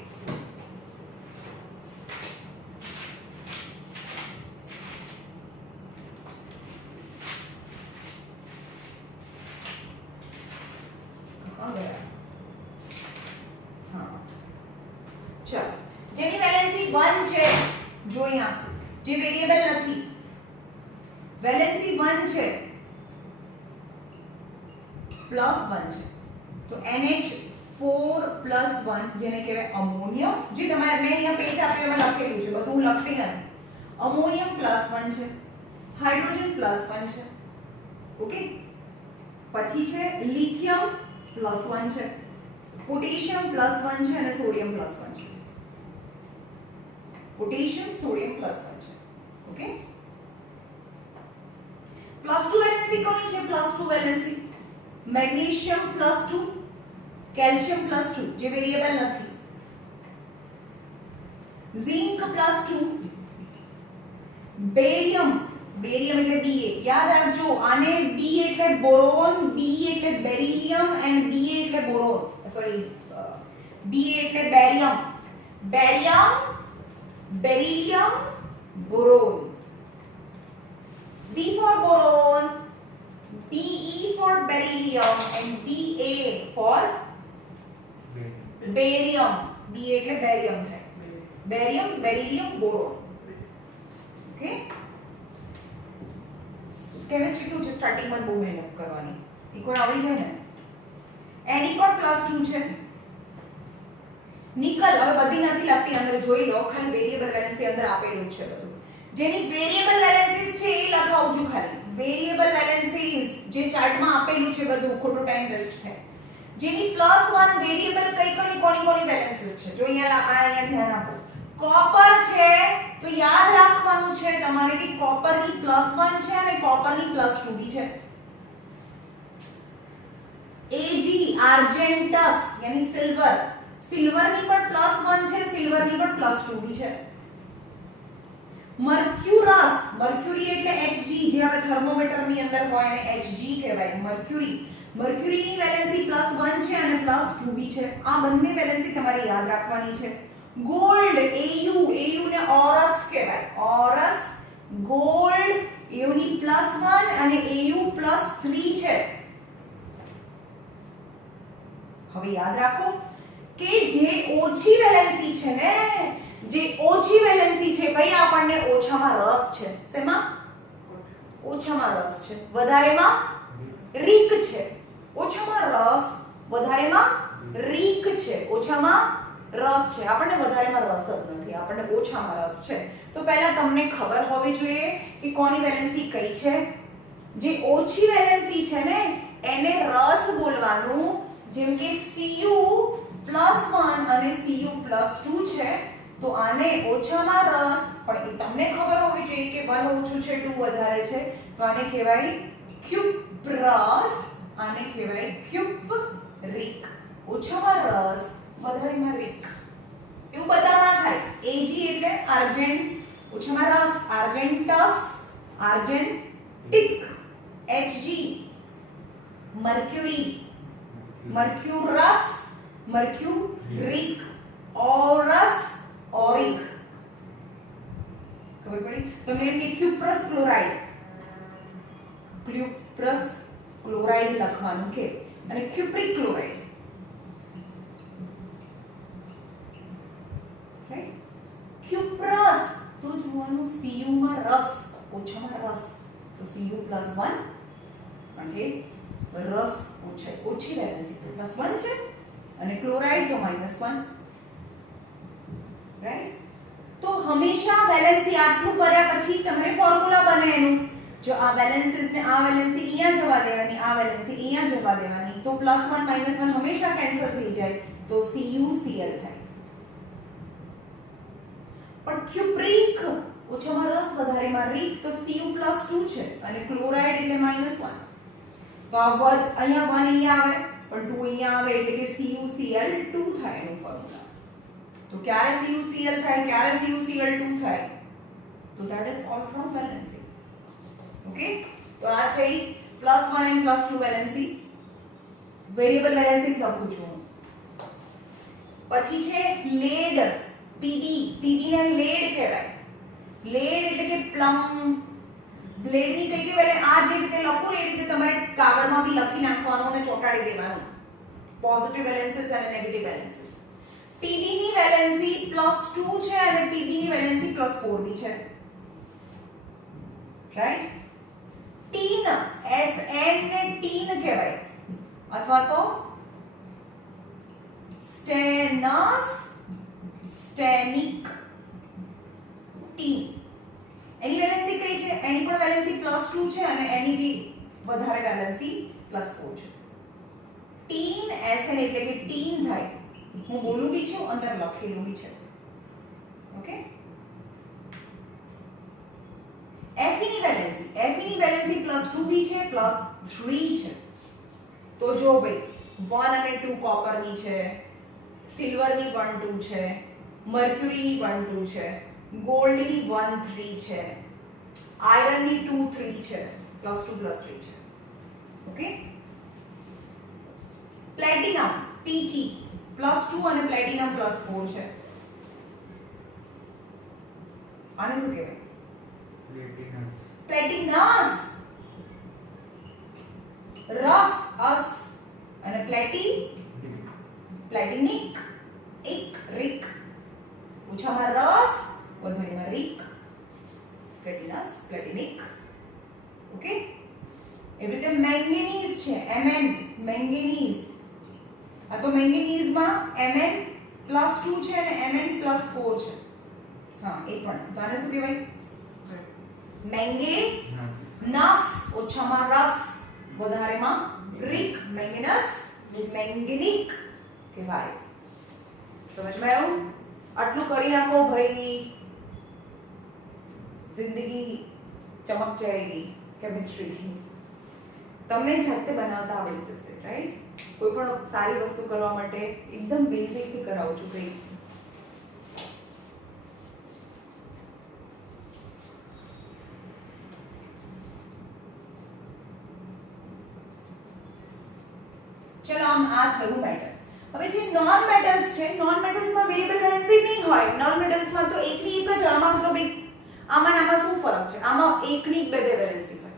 ચલો જેની વેલેન્સી 1 છે, જો અહીંયા જે વેરિએબલ નથી, વેલેન્સી 1 છે, +1 છે, તો NH4+1 જેને કહેવાય અમોનિયમ. જે તમારે મેં અહીંયા પેજ આપ્યું એમાં લખેલું છે, બધું હું લખતી નથી. અમોનિયમ +1 છે, હાઇડ્રોજન +1 છે. ઓકે, પછી છે લિથિયમ +1 છે, પોટેશિયમ +1 છે અને સોડિયમ +1 છે. પોટેશિયમ સોડિયમ +1 છે. ઓકે, +2 વેલેન્સી કોની છે? +2 વેલેન્સી મેગ્નેશિયમ +2, કેલ્શિયમ +2 જે વેરિએબલ નથી, ઝિંક +2, બેરિયમ એટલે Ba. યાદ રાખજો આને B એટલે બોરોન, B એટલે બેરિલિયમ એન્ડ Ba એટલે બોરોન, સોરી Ba એટલે barium, beryllium, boron. B for boron, Be for beryllium and Ba for barium. B એટલે બેરિયમ થાય, barium, beryllium, boron. Okay, chemistry કેવું છે? સ્ટાર્ટિંગમાં બહુ મહેનત કરવાની, એકવાર આવડી જાય ને. એની પણ +2 છે. નિકલ હવે બધી નથી લખતી, અંદર જોઈ લો, ખાલી વેરિએબલ વેલેન્સી અંદર આપેલું છે બધું. જેની વેરિએબલ વેલેન્સીસ છે એ લખાવું છું ખાલી. વેરિએબલ વેલેન્સીસ જે ચાર્ટમાં આપેલું છે બધું, ખોટો ટાઈમ વેસ્ટ થાય. જેની +1 વેરિએબલ કોની વેલેન્સીસ છે? જો અહીંયા ધ્યાન આપો. કોપર છે તો યાદ રાખવાનું છે તમારે કે કોપરની +1 છે અને કોપરની +2 બી છે. Ag આર્જેન્ટસ યાની સિલ્વર, સિલ્વરની પણ +1 છે, સિલ્વરની પણ +2 બી છે. મર્ક્યુરસ, મર્ક્યુરી એટલે Hg, જે આપણે થર્મોમીટરની અંદર હોય એને Hg કહેવાય. મર્ક્યુરીની વેલેન્સી +1 છે અને +2 બી છે. આ બંને વેલેન્સી તમારે યાદ રાખવાની છે. ગોલ્ડ Au ને ઓરસ કહેવાય, ઓરસ, ગોલ્ડ, Au ની +1 અને Au +3 છે. હવે યાદ રાખો કે જે ઓછી વેલેન્સી છે ને, જે ઓછી વેલેન્સી છે ભાઈ, આપણને ઓછામાં રસ છે. શેમાં? ઓછામાં રસ છે, વધારેમાં રીક છે. ઓછામાં રસ, વધારેમાં રીક છે. ઓછામાં રસ છે, આપણને વધારેમાં રસ જ નથી, આપણને ઓછામાં રસ છે. તો પહેલા તમને ખબર હોવી જોઈએ કે કોની વેલેન્સી કઈ છે. જે ઓછી વેલેન્સી છે ને એને રસ બોલવાનું, જેમ કે Cu+1 અને Cu+2 છે, તો આને ઓછામાં રસ, પણ એ તમને ખબર હોવી જોઈએ કે 1 ઓછું છે 2 વધારે છે, તો આને કહેવાય ક્યુપ્રસ, આને કહેવાય ક્યુપરિક. ઓછામાં રસ, વધારેમાં રીક, એવું બધા ના થાય. Ag એટલે આર્જેન્ટ, ઓછામાં રસ argentous, argentic. Hg mercury, mercurous, mercuric. Aurous, auric. ખબર પડી તમને? એમ કે ક્યુપ્રસ ક્લોરાઇડ લખવાનું કે, અને ક્યુપ્રિક ક્લોરાઇડ. જોવાનું Cu માં રસ ઓછામાં રસ તો Cu+1 અને રસ ઓછી વેલેન્સી તો +1 છે અને ક્લોરાઇડ તો -1 રાઈટ. તો હંમેશા વેલેન્સી આટલું કર્યા પછી તમારે ફોર્મ્યુલા બને એનું. જો આ વેલેન્સીસ ને આ વેલેન્સી અહીંયા જવા દેવાની, આ વેલેન્સી અહીંયા જવા દેવાની, તો +1 -1 હંમેશા કેન્સલ થઈ જાય તો CuCl થાય. પણ ક્યુપ્રિક ઓછામાં રસ વધારેમાં રીક તો Cu+2 છે અને ક્લોરાઇડ એટલે -1 તો આ વધ અહીંયા 1 અહીંયા આવે પણ 2 અહીંયા આવે એટલે કે CuCl2 થાય એનું ફોર્મ્યુલા. તો ક્યારે CuCl થાય ક્યારે CuCl2 થાય તો that is all from valency. Okay તો આ છે +1 and +2 વેલેન્સી. વેરિએબલ વેલેન્સી લખું છું. પછી છે લેડ Pb ને લેડ કહેવાય. લેડ એટલે કે પ્લમ લેડ ની કઈ વેલે આ જે રીતે લખું એ રીતે તમારે કાગળમાં બી લખી નાખવાનું અને ચોંટાડી દેવાનું. પોઝિટિવ વેલેન્સીસ અને નેગેટિવ વેલેન્સીસ. Pb ની વેલેન્સી +2 છે અને Pb ની વેલેન્સી +4 બી છે. રાઈટ. ટીન Sn ને ટીન કહેવાય અથવા તો સ્ટેનસ સ્ટેનિક ટીન. એની વેલેન્સી કઈ છે? એની પણ વેલેન્સી +2 છે અને એની બી વધારે વેલેન્સી +4 છે. ટીન Sn એટલે કે ટીન થાય. હું બોલું બી છું અંદર લખેલું બી છે. ઓકે. Fe ની વેલેન્સી +2 બી છે +3 છે. તો જો ભાઈ 1 અને 2 કોપર ની છે, સિલ્વર ની 1 2 છે, મર્ક્યુરી ની 1 2 છે, ગોલ્ડ ની 1 3 છે, આયરન ની 2 3 છે, +2 +3 છે. ઓકે. પ્લેટિનમ Pt +2 અને પ્લેટિનમ +4 છે. આને શું કહેવાય? પ્લેટિનસ. રસ અસ અને પ્લેટિનિક એક રીક ઓછામાં રસ વધારેમાં રીક પ્લેટિનસ પ્લેટિનિક. ઓકે. એવી રીતે મેંગેનીઝ છે Mn મેંગેનીઝ. આ તો મેંગેનીઝ માં Mn+2 છે અને Mn+4 છે. હા એ પણ તો આને શું કહેવાય? મેંગેનસ ઓછામાં રસ વધારેમાં રીક મેંગેનસ મેંગેનિક કહેવાય. સમજમાં આવ્યું? આટલું કરી નાખો ભાઈ, જિંદગી ચમક જાયેગી કેમિસ્ટ્રી. તમને જાતે બનાવતા આવડી જશે. રાઈટ. કોઈ પણ સારી વસ્તુ કરવા માટે એકદમ બેઝિક થી કરાવું છું ભાઈ. ચલો આમ આ થયું મેટલ. હવે જે નોન મેટલ્સ છે, નોન મેટલ્સમાં વેરિએબલ વેલેન્સી નહીં હોય. નોન મેટલ્સમાં તો એકની એક જ. આમાં તો ભાઈ આમાં શું ફરક છે? આમાં એકની બે વેલેન્સી હોય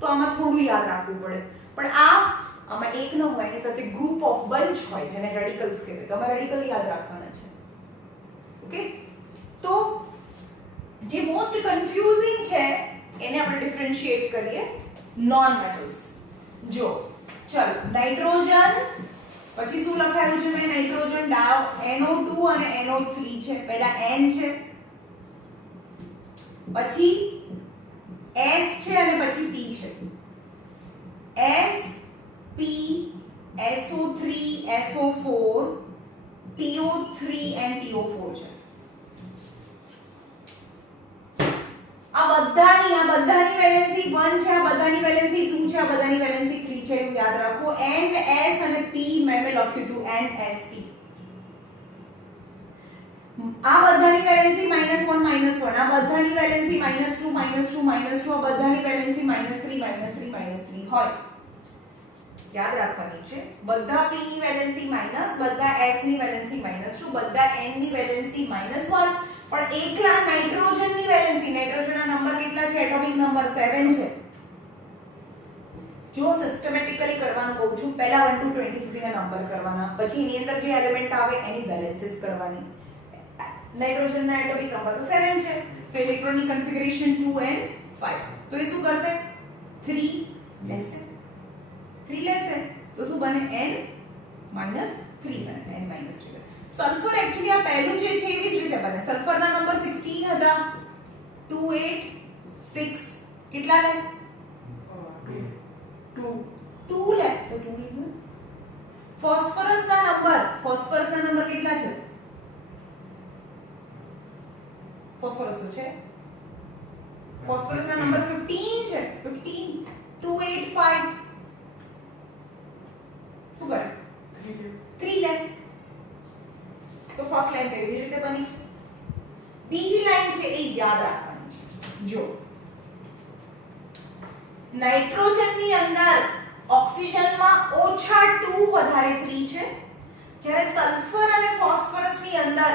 તો આમાં થોડું યાદ રાખવું પડે. પણ આમાં એક ન હોય, એની સાથે ગ્રુપ ઓફ બંચ હોય જેને રેડિકલ્સ કહેવાય. તો આમાં રેડિકલ યાદ રાખવાના છે. ઓકે. તો જે મોસ્ટ કન્ફ્યુઝિંગ છે એને આપણે ડિફરન્શિએટ કરીએ નોન મેટલ્સ. જો ચલો નાઇટ્રોજન પછી શું લખાયું છે મેં? નાઇટ્રોજન NO2 અને NO3 છે. પહેલા N છે પછી S છે અને પછી P છે. S P SO3 SO4 PO3 and PO4 છે. આ બધાની વેલેન્સી 1 છે, આ બધાની વેલેન્સી 2 છે, આ બધાની વેલેન્સી 3 છે. એવું યાદ રાખો. N S અને P મેં લખ્યું હતું NSP. આ બધાની વેલેન્સી -1 -1, આ બધાની વેલેન્સી -2 -2 -2, આ બધાની વેલેન્સી -3 -3 હોય. યાદ રાખવાની છે. બધા P ની વેલેન્સી માઈનસ, બધા S ની વેલેન્સી -2, બધા N ની વેલેન્સી -1. પણ એકલા નાઇટ્રોજન ની વેલેન્સી, નાઇટ્રોજનના નંબર કેટલા છે? એટોમિક નંબર 7 છે. જો સિસ્ટમેટિકલી કરવાનું કહું છું, પહેલા 1 to 20 સુધીના નંબર કરવાના, પછી એની અંદર જે એલિમેન્ટ આવે એની બેલેન્સીસ કરવાની. નાઇટ્રોજનના એટોમિક નંબર તો 7 છે. તો ઇલેક્ટ્રોનની કન્ફિગરેશન 2n5 તો એ શું કરશે 3 લેશે 3 લેશે તો શું બને n - 3 બને n - 3 બને સલ્ફર એક્ચ્યુઅલી આ પહેલું જે છે એવી જ રીતે બને સલ્ફરના નંબર 16 હતા 2 8 6 કેટલા લે 2 લે તો 2 લીધું ફોસ્ફરસના નંબર કેટલા છે ફોસ્ફરસ છે ફોસ્ફરસના નંબર 15 છે 15 285 શું કરે 3 લે તો ફર્સ્ટ લાઈન કેવી રીતે બની છે બીજી લાઈન છે એ યાદ રાખવાની છે જો નાઇટ્રોજનની અંદર ઓક્સિજનમાં -2 વધારે 3 છે જ્યારે સલ્ફર અને ફોસ્ફરસની અંદર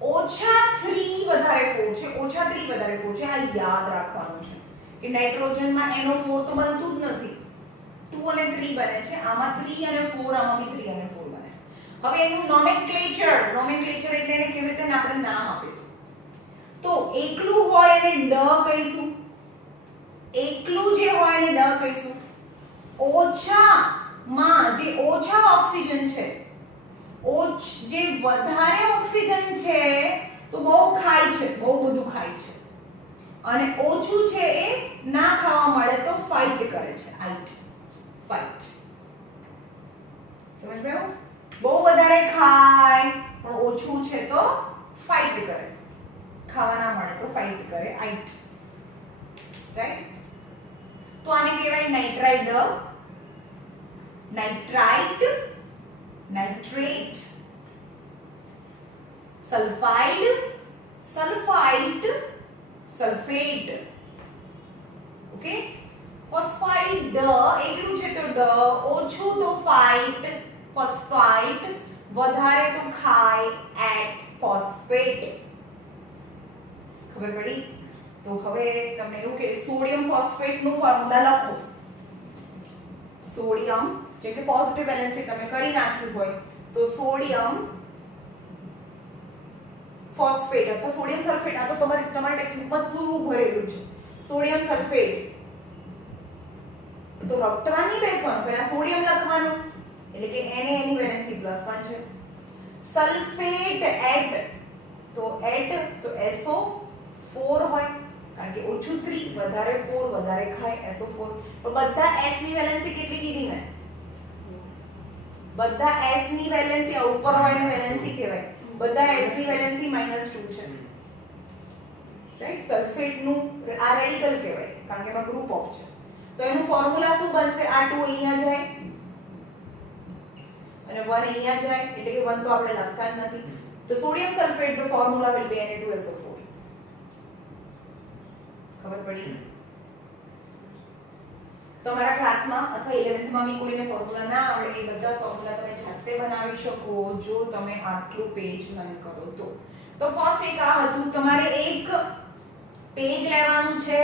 -3 વધારે 4 છે -3 વધારે 4 છે આ યાદ રાખવાનું છે કે નાઇટ્રોજનમાં NO4 તો બનતું જ નથી 2 અને 3 બને છે આમાં 3 અને 4 આમાં બી 3 અને 4 બને હવે એનું નોમેનક્લેચર એટલે એને કેવી રીતે આપણે નામ આપીશું તો એકલું હોય એને ડ કહીશું એકલું જે હોય એને ડ કહીશું ઓછામાં જે ઓછા ઓક્સિજન છે જે વધારે ઓક્સિજન છે તો બહુ ખાય છે બહુ બધું ખાય છે અને ઓછું છે એ ના ખાવા મળે તો ફાઇટ કરે છે ફાઇટ સમજ ગયો બહુ વધારે ખાય પણ ઓછું છે તો ફાઇટ કરે ખાવા ના મળે તો ફાઇટ કરે રાઈટ તો આને કહેવાય nitride nitrite nitrate sulphide sulphite sulphate okay phosphide એકલું છે તો ડ ઓછું તો ફાઇટ ફોસ્ફાઇટ વધારે તો ખાય એટ ફોસ્ફેટ ખબર પડી તો હવે તમને એવું કે સોડિયમ ફોસ્ફેટ નું ફોર્મ્યુલા લખો સોડિયમ જે કે પોઝિટિવ વેલેન્સી તમે કરી નાખ્યું હોય તો સોડિયમ ફોસ્ફેટ અથવા સોડિયમ સલ્ફેટ આ તો તમારા ટેક્સ્ટબુકમાં પૂરું ભરેલું છે સોડિયમ સલ્ફેટ તો રટવા નહીં બેસવાનું પહેલા સોડિયમ લખવાનું એટલે કે Na એની વેલેન્સી +1 છે સલ્ફેટ એટ તો SO4 હોય કારણ કે ઓછું 3 વધારે 4 વધારે ખાય SO4 તો બધા S ની વેલેન્સી કેટલી કીધી મેં બધા S ની વેલેન્સી આ ઉપર હોય ને વેલેન્સી કહેવાય બધા S ની વેલેન્સી -2 છે રાઈટ સલ્ફેટ નું આ રેડિકલ કહેવાય કારણ કે એમાં ગ્રુપ ઓફ છે તો એનું ફોર્મ્યુલા શું બનશે આ 2 અહીંયા જાય અને 1 અહીંયા જાય એટલે કે 1 તો આપણે લખતા જ નથી તો sodium sulphate the formula will be Na2SO4 ખબર પડી તમારા ક્લાસમાં અથવા 11th માં બી કોઈને ફોર્મ્યુલા ના આવડે એ બધા ફોર્મ્યુલા તમે જાતે બનાવી શકો જો તમે આટલું પેજ લર્ન કરો તો ફર્સ્ટ એક આ હતું તમારે એક પેજ લેવાનું છે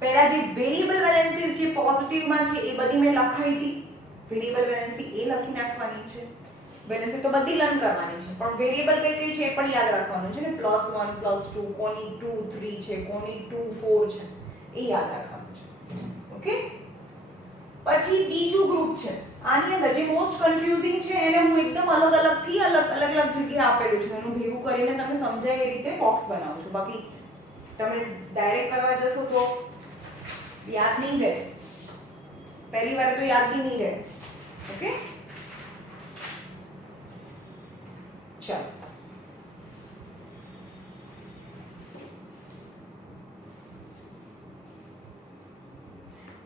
પહેલા જે વેરીએબલ વેલેન્સીઝ જે પોઝિટિવ માં છે એ બધી મેં લખાવી હતી વેરીએબલ વેલેન્સી એ લખી નાખવાની છે વેલેન્સી તો બધી લર્ન કરવાની છે પણ વેરીએબલ કઈ છે એ પણ યાદ રાખવાનું છે ને +1 +2 કોની 2 3 છે કોની 2 4 છે એ યાદ રાખવાનું છે ઓકે પછી બીજું ગ્રુપ છે આની અંદર જે મોસ્ટ કન્ફ્યુઝિંગ છે એને હું એકદમ અલગ અલગ જગ્યાએ આપેલું છે એનું ભેગું કરીને તમે સમજાય એ રીતે બોક્સ બનાવું છું બાકી તમે ડાયરેક્ટ કરવા જશો તો યાદ નહીં રહે પહેલી વાર તો યાદ નહીં રહે ઓકે ચાલો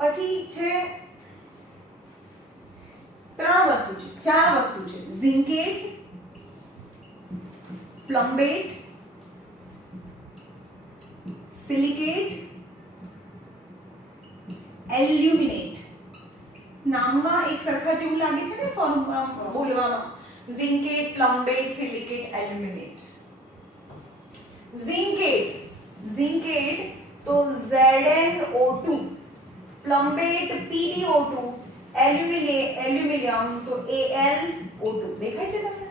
પછી છે ચાર વસ્તુ છે ઝિંકેટ પ્લમ્બેટ સિલિકેટ એલ્યુમિનેટ નામમાં એક સરખા જેવું લાગે છે ને બોલવામાં ઝિંકેટ પ્લમ્બેટ સિલિકેટ એલ્યુમિનેટ ઝિંકેટ તો ZnO2 પ્લમ્બેટ PbO2 એલ્યુમિનિયમ તો AlO2 દેખાય છે તમને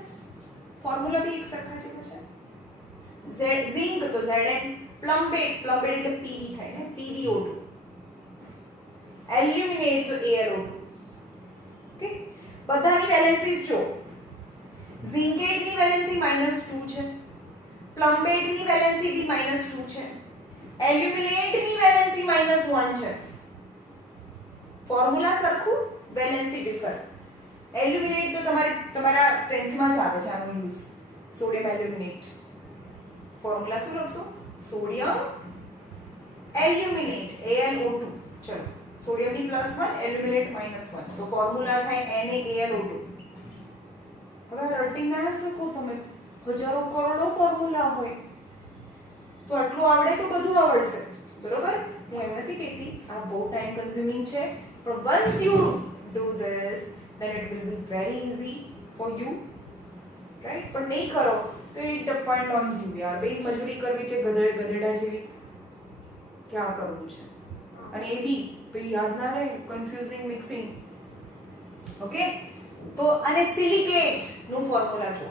ફોર્મ્યુલા બી એક સરખા જેવો છે ઝિંક તો Zn પ્લમ્બેટ એટલે પીવી થાય ને, PbO2. એલ્યુમિનેટ તો AlO2. ઓકે, બધાની વેલેન્સીસ જો. ઝિંકેટની વેલેન્સી -2 છે, પ્લમ્બેટની વેલેન્સી બી -2 છે, એલ્યુમિનેટની વેલેન્સી -1 છે. ફોર્મ્યુલા સરખું, વેલેન્સી ડિફર. એલ્યુમિનેટ તો તમારા 10th માં જ આવે છે આનો યુઝ, સોડિયમ એલ્યુમિનેટ. ફોર્મ્યુલા શું લખશો? Sodium aluminate AlO2. ચલો, સોડિયમની +1, એલ્યુમિનેટ -1, તો ફોર્મ્યુલા થાય NaAlO2. હવે રટિંગ ના શકો તમે, હજારો કરોડો ફોર્મ્યુલા હોય, તો આટલું આવડે તો બધું આવડશે, બરોબર? હું એમ નથી કહેતી આ બહુ ટાઈમ કન્ઝ્યુમિંગ છે, પણ once you do this then it will be very easy for you, right? પણ નહીં કરો તો it depend on you યાર. બે મજૂરી કરવી છે ગધેડા જેવી, ક્યાં કરવું છે? અને એ બી ભાઈ યાદ ના રહે, કન્ફ્યુઝિંગ મિક્સિંગ. ઓકે, તો અને સિલિકેટ નું ફોર્મ્યુલા જો.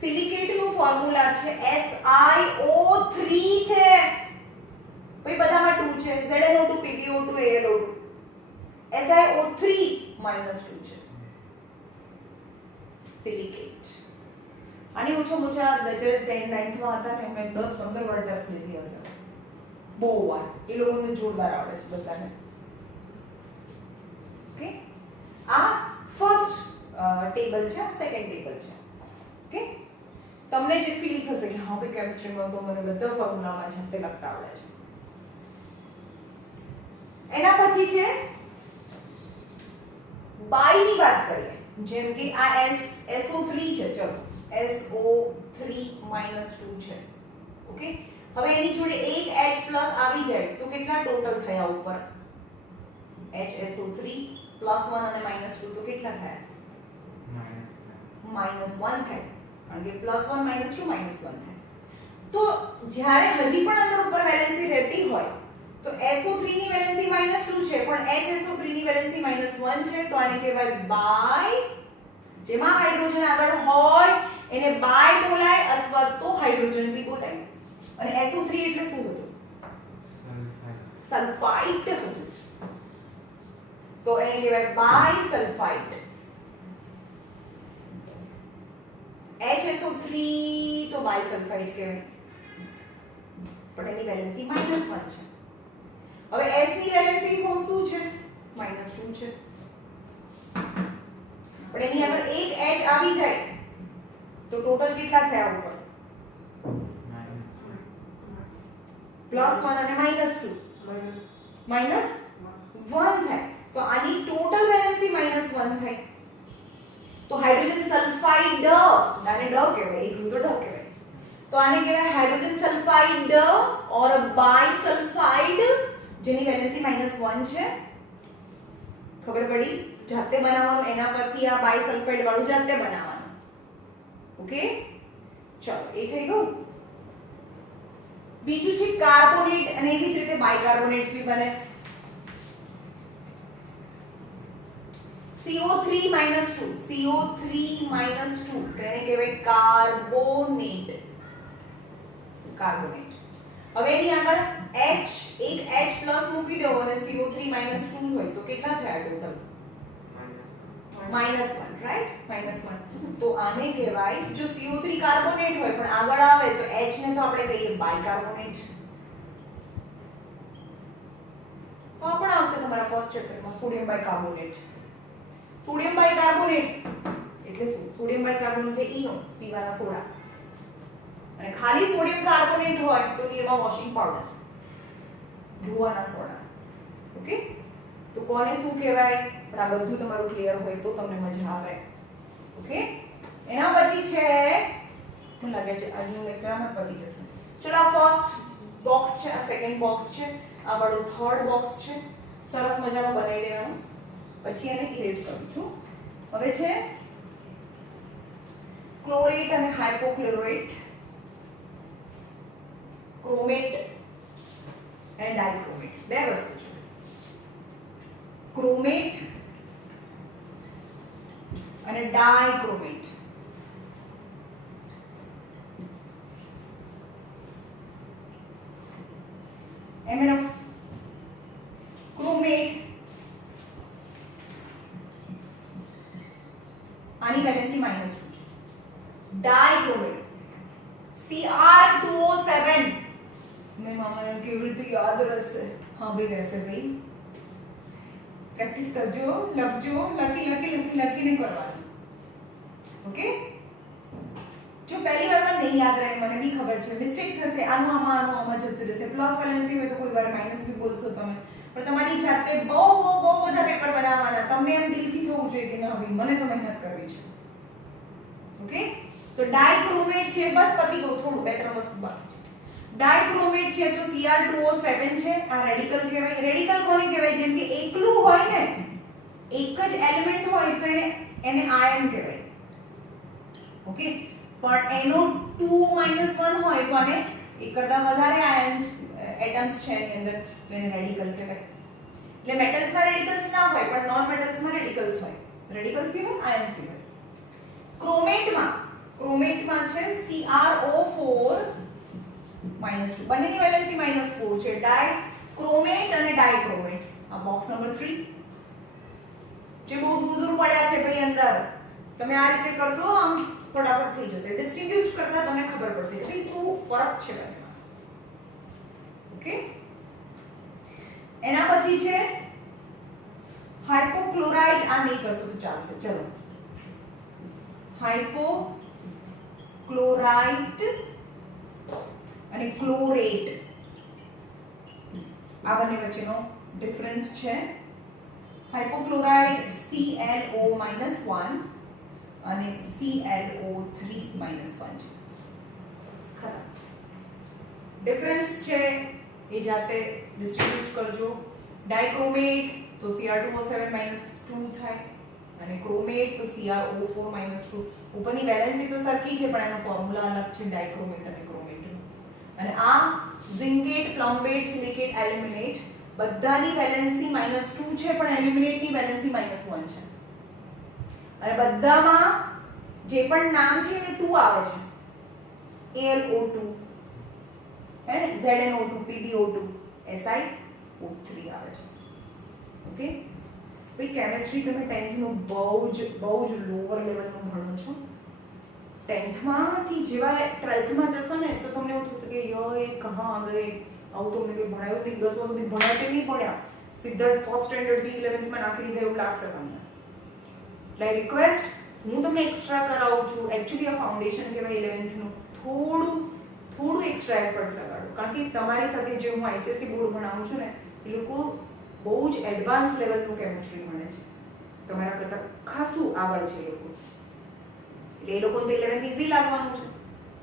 સિલિકેટ નું ફોર્મ્યુલા છે SiO3 છે. ભાઈ બધામાં 2 છે, ZnO2 PbO2 AlO2. SiO3 -2 છે સિલિકેટ. આની ઓછા નજર 9th માં હતા ને મેં 10-15 વાર ટેસ્ટ લીધી હશે, બહુ વાર. એ લોકોને જોરદાર આવડે છે બધાને. ઓકે, આ ફર્સ્ટ ટેબલ છે, સેકન્ડ ટેબલ છે. ઓકે, તમને જે ફીલ થશે કે હા ભાઈ કેમિસ્ટ્રીમાં તો મને બધા ફોર્મ્યુલામાં જાતે લખતા આવડે છે. એના પછી છે બાય ની વાત કરીએ, જેમ કે આ SO3 છે, ચલો SO3 -2 છે. ઓકે, હવે એની જોડે એક H+ આવી જાય તો કેટલા ટોટલ થયા ઉપર? HSO3 +1 અને -2 તો કેટલા થયા? -1 થાય, કારણ કે +1 -2 -1 થાય. તો જ્યારે હજી પણ અંદર ઉપર વેલેન્સી રહેતી હોય તો SO3 ની વેલેન્સી -2 છે, પણ HSO3 ની વેલેન્સી -1 છે, તો આને કહેવાય બાય. જેમાં હાઇડ્રોજન આગળ હોય એને બાય બોલાય અથવા તો હાઇડ્રોજન બી બોલાય. અને SO3 એટલે શું હતું? સલ્ફાઇડ હતું, તો એને કહેવાય બાય સલ્ફાઇડ. HSO3 તો બાય સલ્ફાઇડ કહેવાય, પણ એની વેલેન્સી -1 છે. હવે S ની વેલેન્સી શું છે? -2 છે, પણ એની આગળ એક H આવી જાય તો ટોટલ કેટલા થયા ઉપર? +1 અને -2 -1 થાય, તો આની ટોટલ વેલેન્સી -1 થાય. તો હાઇડ્રોજન સલ્ફાઇડ, આને ડ કહેવાય, એકલું તો ડ કહેવાય, તો આને કહેવાય હાઇડ્રોજન સલ્ફાઇડ ઓર બાયસલ્ફાઇડ, જેની વેલેન્સી -1 છે. ખબર પડી? જાતે બનાવવાનું, એના પરથી આ બાયસલ્ફાઇડ વાળું જાતે બનાવવાનું. ઓકે, ચલો એ થઈ ગયું. બીજું છે કાર્બોનેટ, અને એવી જ રીતે બાયકાર્બોનેટ્સ બી બને. CO3 -2, CO3 -2 તો એને કહેવાય કાર્બોનેટ. કાર્બોનેટ. હવે એની આગળ H, એક H+ મૂકી દો અને CO3 -2 હોય તો કેટલા થયા ટોટલ? -1, રાઈટ? -1. તો આને કહેવાય, જો CO3 કાર્બોનેટ હોય પણ આગળ આવે તો H ને તો આપણે કહીએ બાયકાર્બોનેટ. તો આ પણ આવશે તમારા ફર્સ્ટ ચેપ્ટરમાં, સોડિયમ બાયકાર્બોનેટ. સોડિયમ બાયકાર્બોનેટ એટલે શું? સોડિયમ બાયકાર્બોનેટ એટલે ઈનો, પીવાના સોડા. અને ખાલી સોડિયમ કાર્બોનેટ હોય તો નિરમા વોશિંગ પાવડર, ધોવાના સોડા. ઓકે, તો કોને શું કહેવાય? પણ આ બધું તમારું ક્લિયર હોય તો તમને મજા આવે. ઓકે, એના પછી છે, મને લાગે છે આજનું લેક્ચર આમાં પતી જશે. ચલો આ ફર્સ્ટ બોક્સ છે, આ સેકન્ડ બોક્સ છે, આ વાળું થર્ડ બોક્સ છે. સરસ મજાનું બનાવી દેવાનું, પછી એને ઇરેઝ કરું છું. હવે છે ક્લોરેટ અને હાઇપોક્લોરેટ, ક્રોમેટ અને ડાયક્રોમેટ. બે વસ્તુ છે, ક્રોમેટ અને ડાયક્રોમેટ. MnO ક્રોમેટ આની વેલેન્સી -2 ડાયક્રોમેટ Cr2O7 મેં મામાને કેવી રીતે યાદ રહેશે? હા ભાઈ રહેશે ભાઈ, પ્રેક્ટિસ કરજો, લખજો, લખીને કરવાનું. ઓકે, જો પહેલી વારમાં નહીં યાદ રહે, મને બી ખબર છે મિસ્ટેક થશે, આનું આમાં જતું રહેશે. પ્લસ વેલેન્સી હોય તો કોઈ વાર માઈનસ બી બોલશો તમે, પણ તમારી જાતે બહુ બધા પેપર બનાવવાના, તમને એમ દિલથી થવું જોઈએ કે ના ભાઈ મને તો મહેનત કરવી છે. ઓકે, તો ડાયક્રોમેટ છે, બસ પતી ગયું, થોડું 2-3 વસ્તુ બાકી છે. ડાયક્રોમેટ છે તો Cr2O7 છે, આ રેડિકલ કહેવાય. રેડિકલ કોને કહેવાય? જેમ કે એકલું હોય ને, એક જ એલિમેન્ટ હોય તો એને આયન કહેવાય. ઓકે, પણ એનો 2-1 હોય તો આને એક કરતા વધારે આયન એટમ્સ છે એની અંદર તો એને રેડિકલ કહેવાય. એટલે મેટલ્સમાં રેડિકલ્સ ના હોય પણ નોન મેટલ્સમાં રેડિકલ્સ હોય. રેડિકલ્સ બી હોય, આયન્સ બી હોય. ક્રોમેટમાં છે CrO4 -2, બંનેની વેલેન્સી -4 છે. ડાયક્રોમેટ અને ડાયક્રોમેટ. આ બોક્સ નંબર 3 જે બહુ દૂર પડ્યા છે ભાઈ અંદર, તમે આ રીતે કરશો આમ ફટાફટ થઈ જશે. ડિસ્ટિંગ્વિશ કરતા તમને ખબર પડશે કે શું ફરક છે બંનેમાં. ઓકે, એના પછી છે હાઇપોક્લોરાઇડ. આ નહીં કરશો તો ચાલશે. ચલો, હાઇપોક્લોરાઇડ અને ક્લોરેટ, આ બંને વચ્ચેનો ડિફરન્સ છે. હાઇપોક્લોરાઇડ ClO-1 અને ClO3 -1 છે. ખરા ડિફરન્સ છે એ જાતે ડિસ્ટ્રીબ્યુટ કરજો. ડાયક્રોમેટ તો Cr2O7 -2 થાય અને ક્રોમેટ તો CrO4 -2. ઉપરની વેલેન્સી તો સરખી છે પણ એનો ફોર્મ્યુલા અલગ છે ડાયક્રોમેટ અને ક્રોમેટ. અને આ ઝિંકેટ, પ્લમ્બેટ, સિલિકેટ, એલ્યુમિનેટ બધાની વેલેન્સી -2 છે પણ એલ્યુમિનેટની વેલેન્સી -1 છે. અને બધામાં જે પણ નામ છે એને 2 આવે છે. AlO2 હે ને, ZnO2, PbO2, SiO3 આવે છે. ઓકે, ભાઈ કેમિસ્ટ્રી તમે 10th નું બહુ જ લોઅર લેવલનું ભણો છો. 10th માંથી જેવા 12th માં જશો ને તો તમને એવું થશે કે યો એ કહાં આ ગયે, આવું તો અમને કોઈ ભણાયું નહીં, 10 સુધી ભણ્યા છે નહીં ભણ્યા, સીધા ફર્સ્ટ સ્ટેન્ડર્ડ થી 11th માં નાખી દીધા એવું લાગશે તમને. એટલે રિક્વેસ્ટ, હું તમને એક્સ્ટ્રા કરાવું છું. એકચ્યુઅલી આ ફાઉન્ડેશન કહેવાય 11th નું. થોડું એક્સ્ટ્રા એફર્ટ લગાડો, કારણ કે તમારી સાથે જે હું ICSE બોર્ડ ભણાવું છું ને એ લોકો બહુ જ એડવાન્સ લેવલનું કેમિસ્ટ્રી ભણે છે, તમારા કરતાં ખાસું આગળ છે એ લોકો. એટલે એ લોકોને તો 11th ઈઝી લાગવાનું છે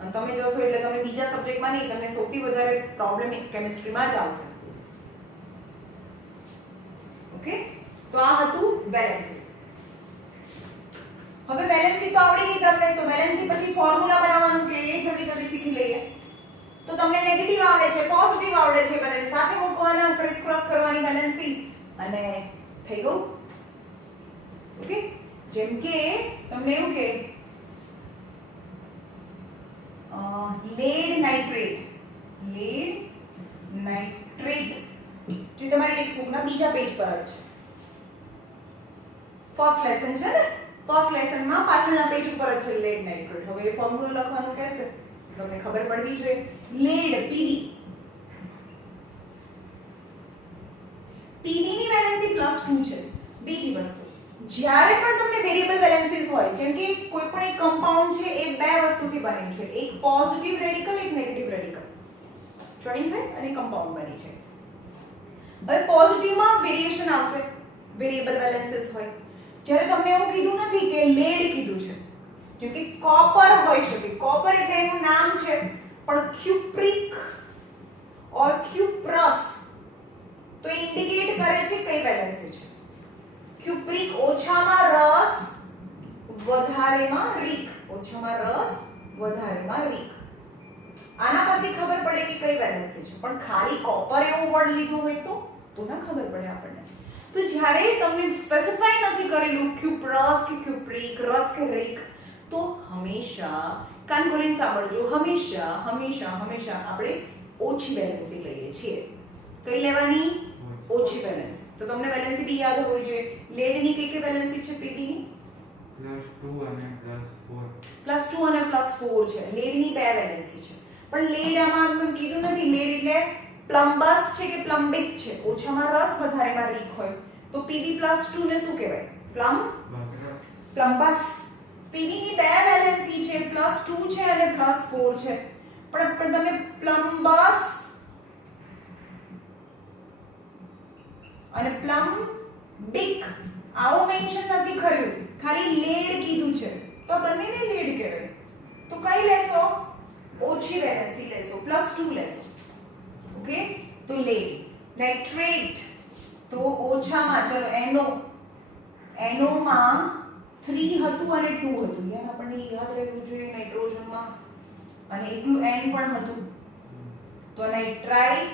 અને તમે જશો એટલે તમને બીજા સબ્જેક્ટમાં નહીં, તમને સૌથી વધારે પ્રોબ્લેમ કેમિસ્ટ્રીમાં જ આવશે. ઓકે, તો આ હતું વેલેન્સી. હવે વેલેન્સી તો આવડી ગઈ તમને, તો વેલેન્સી પછી ફોર્મ્યુલા બનાવવાનું કે એ જલ્દી શીખી લઈએ. તો તમને નેગેટિવ આવડે છે, પોઝિટિવ આવડે છે, બંનેને સાથે મૂકવાના, ક્રોસ ક્રોસ કરવાની વેલેન્સી અને થઈ ગયું. ઓકે, જેમ કે તમને એવું કે લેડ નાઇટ્રેટ જે તમારી ટેક્સ્ટબુકના બીજા પેજ પર જ છે. ફર્સ્ટ લેસન છે ને, ફર્સ્ટ લેસનમાં પાછળના પેજ ઉપર જ છે લેડ નાઇટ્રેટ. હવે એ ફોર્મ્યુલા લખવાનું કહેશે, તમને ખબર પડવી જોઈએ. લેડ Pb ની વેલેન્સી +2 છે. બીજી વસ્તુ, જ્યારે પણ તમને વેરીએબલ વેલેન્સીસ હોય, જેમ કે કોઈ પણ એક કમ્પાઉન્ડ છે એ બે વસ્તુથી બનેલું છે, એક પોઝિટિવ રેડિકલ, એક નેગેટિવ રેડિકલ જોઈન થઈ અને કમ્પાઉન્ડ બની છે. હવે પોઝિટિવમાં વેરિએશન આવશે, વેરીએબલ વેલેન્સીસ હોય. જ્યારે તમને એવું કીધું નથી કે લેડ કીધું છે, જેમ કે કોપર હોઈ શકે, કોપર એટલે એનું નામ છે, પણ ક્યુપ્રિક ઓર ક્યુપ્રસ તો ઇન્ડિકેટ કરે છે કઈ વેલેન્સી છે. ક્યુપ્રિક ઓછામાં રસ વધારેમાં રીક, ઓછામાં રસ વધારેમાં રીક. આના પરથી ખબર પડે કે કઈ વેલેન્સી છે, પણ ખાલી કોપર એવું વર્ડ લીધું હોય તો ના ખબર પડે આપણને. તો જ્યારે તમને સ્પેસિફાઈ નથી કરેલું ક્યુપ્રસ કે ક્યુપ્રિક, રસ કે રીક, તો હંમેશા કાન ખોલીને સાંભળજો, હંમેશા આપણે ઓછી વેલેન્સી લઈએ છીએ. કઈ લેવાની ઓછી વેલેન્સી તો તમને વેલેન્સી બી યાદ હોવી જોઈએ લેડની કઈ વેલેન્સી છે પીબી ની +2 અને +4 +2 અને +4 છે લેડની બે વેલેન્સી છે પણ લેડ આમાં મેં કીધું નથી લેડ એટલે પ્લમ્બસ છે કે પ્લમ્બિક છે ઓછામાં રસ વધારેમાં રીક હોય તો પીબી +2 ને શું કહેવાય પ્લમ્બસ પીબી ની બે વેલેન્સી છે +2 છે અને +4 છે પણ તમે પ્લમ્બસ અને પ્લમ્બિક આવો મેન્શન નથી કર્યું ખાલી લેડ કીધું છે તો બંનેને લેડ કહેવાય તો કઈ લેશો ઓછી વેલેન્સી લેશો +2 લેશો ઓકે તો લેડ નાઇટ્રેટ તો ઓછામાં ચલો NO માં 3 હતું અને 2 હતું યાર આપણને યાદ રહેવું જોઈએ નાઇટ્રોજનમાં અને એકલું N પણ હતું તો નાઇટ્રાઇડ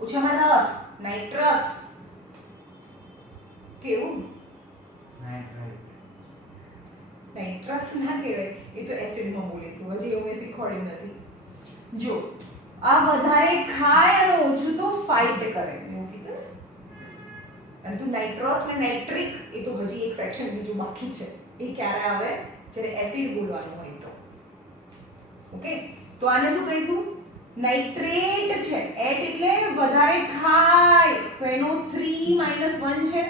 ઓછામાં રસ નાઇટ્રસ કેવું નાઇટ્રસ ના કહેવાય એ તો એસિડમાં બોલીશું હજી એવું મેં શીખવાડ્યું નથી જો આ વધારે ખાય અને ઓછું તો ફાઇટ કરે એવું કીધું ને અને તું નાઇટ્રસ ને નાઇટ્રિક એ તો હજી એક સેક્શન બીજું બાકી છે એ ક્યારે આવે જ્યારે એસિડ બોલવાનું હોય તો ઓકે તો આને શું કહીશું નાઇટ્રેટ છે એટ એટલે વધારે ખાય તો એનો 3 1 છે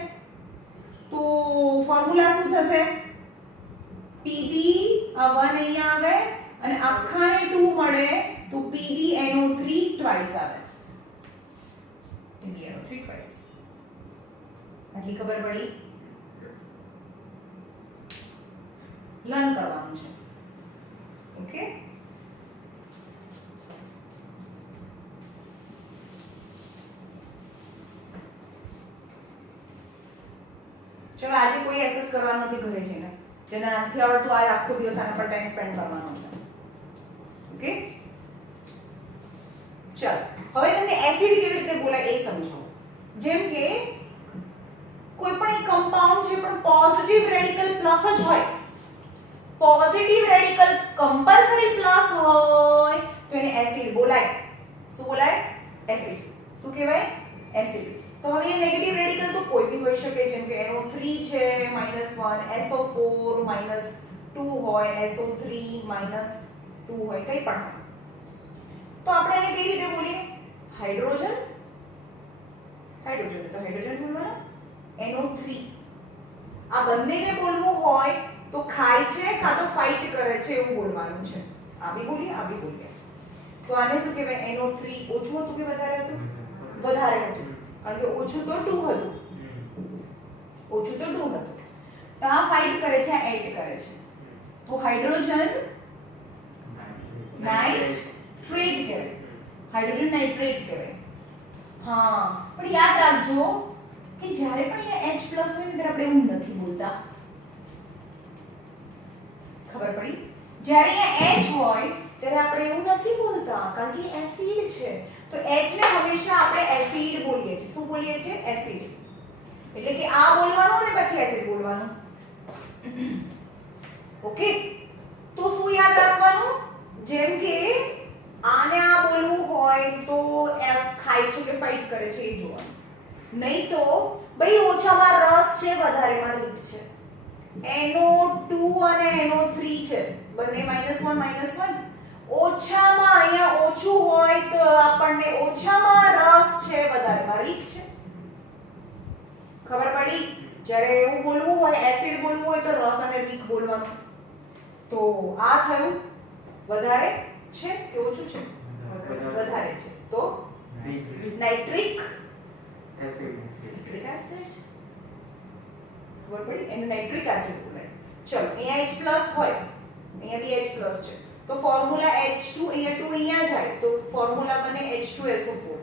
તો ફોર્મ્યુલા શું થશે Pb આ 1 અહીંયા આવે અને આખાને 2 મળે તો PbNO3 ટ્વાઇસ આવે PbNO3 ટ્વાઇસ આટલી ખબર પડી લર્ન કરવાનું છે ઓકે ચલો આજે કોઈ એસેસ કરવાનું નથી ઘરે જઈને જેને નથી આવડતું આ આખો દિવસ આના પર ટાઈમ સ્પેન્ડ કરવાનો છે ઓકે ચલો હવે તમને એસિડ કેવી રીતે બોલાય એ સમજો જેમ કે કોઈ પણ એક કમ્પાઉન્ડ છે પણ પોઝિટિવ રેડિકલ પ્લસ જ હોય પોઝિટિવ રેડિકલ કમ્પલસરી પ્લસ હોય તો એને એસિડ બોલાય શું બોલાય એસિડ શું કહેવાય એસિડ તો હવે એ નેગેટિવ રેડિકલ તો કોઈ બી હોઈ શકે જેમ કે NO3 છે -1 SO4 -2 હોય SO3 -2 હોય કંઈ પણ તો આપણે એને કઈ રીતે બોલીએ હાઇડ્રોજન તો હાઇડ્રોજન બોલવાનું NO3 આ બંનેને બોલવું હોય તો ખાય છે કાં તો ફાઇટ કરે છે એવું બોલવાનું છે આ બી બોલીએ તો આને શું કહેવાય NO3 ઓછું હતું કે વધારે હતું વધારે હતું કારણ કે ઓછું તો 2 હતું તો આ ફાઇટ કરે છે એટ કરે છે તો હાઇડ્રોજન નાઇટ્રેટ કહેવાય હા પણ યાદ રાખજો કે જ્યારે પણ અહીંયા H+ હોય ને ત્યારે આપણે એવું નથી બોલતા ખબર પડી જ્યારે અહીંયા H હોય ત્યારે આપણે એવું નથી બોલતા કારણ કે એસિડ છે તો H ને હંમેશા આપણે એસિડ બોલીએ છીએ શું બોલીએ છીએ એસિડ એટલે કે આ બોલવાનું અને પછી એસિડ બોલવાનું ઓકે તો શું યાદ રાખવાનું જેમ કે આને આ બોલવું હોય તો F ખાય છે કે ફાઇટ કરે છે એ જોવાનું નહીં તો ભાઈ ઓછામાં રસ છે વધારેમાં રીક છે NO2 અને NO3 છે બંને -1 ઓછામાં અહીંયા ઓછું હોય તો આપણને ઓછામાં રસ છે વધારેમાં રીક છે ખબર પડી જ્યારે એવું બોલવું હોય એસિડ બોલવું હોય તો રસ અને રીક બોલવાનું તો આ થયું વધારે છે કે ઓછું છે વધારે છે તો નાઇટ્રિક એસિડ ખબર પડી એને નાઇટ્રિક એસિડ બોલાય ચલો અહીંયા H+ હોય અહીંયા બી H+ છે તો ફોર્મ્યુલા H2 અહીંયા 2 અહીંયા જાય તો ફોર્મ્યુલા બને H2SO4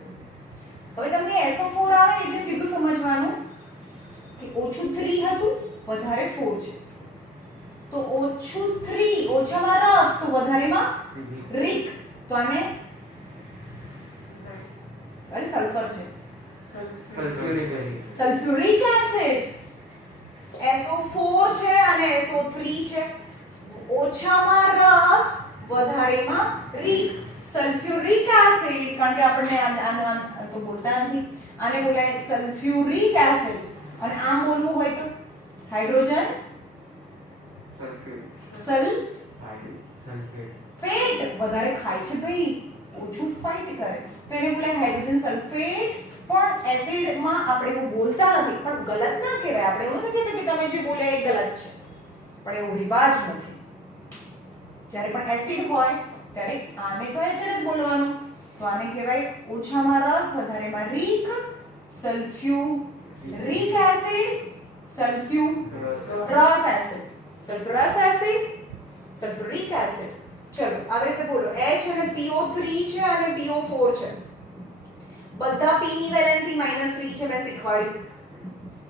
હવે તમને SO4 આવે એટલે સીધું સમજવાનું કે ઓછું 3 હતું વધારે 4 છે તો ઓછું 3 ઓછામાં રસ તો વધારેમાં રીક તો આને અરે સલ્ફર છે સલ્ફ્યુરિક એસિડ SO4 છે અને SO3 છે ઓછામાં રસ વધારેમાં રીક સલ્ફ્યુરિક એસિડ કારણ કે આપણે આને તો બોલતા નથી આને બોલાય સલ્ફ્યુરિક એસિડ અને આમ બોલવું હોય તો હાઇડ્રોજન સલ્ફેટ વધારે ખાય છે ભાઈ ઓછું ફાઇટ કરે તો એને બોલાય હાઇડ્રોજન સલ્ફેટ પણ એસિડમાં આપણે એવું બોલતા નથી પણ ગલત ના કહેવાય આપણે એવું નથી કહેતા કે તમે જે બોલે એ ગલત છે પણ એવો રિવાજ નથી જ્યારે પણ એસિડ હોય ત્યારે આને તો એસિડ જ બોલવાનું તો આને કહેવાય ઓછામાં રસ વધારેમાં રીક sulphuric acid sulphurous acid sulphurous acid sulphuric acid ચલો આવી રીતે બોલો H અને PO3 છે અને PO4 છે બધા P ની વેલેન્સી -3 છે મેં શીખવાડ્યું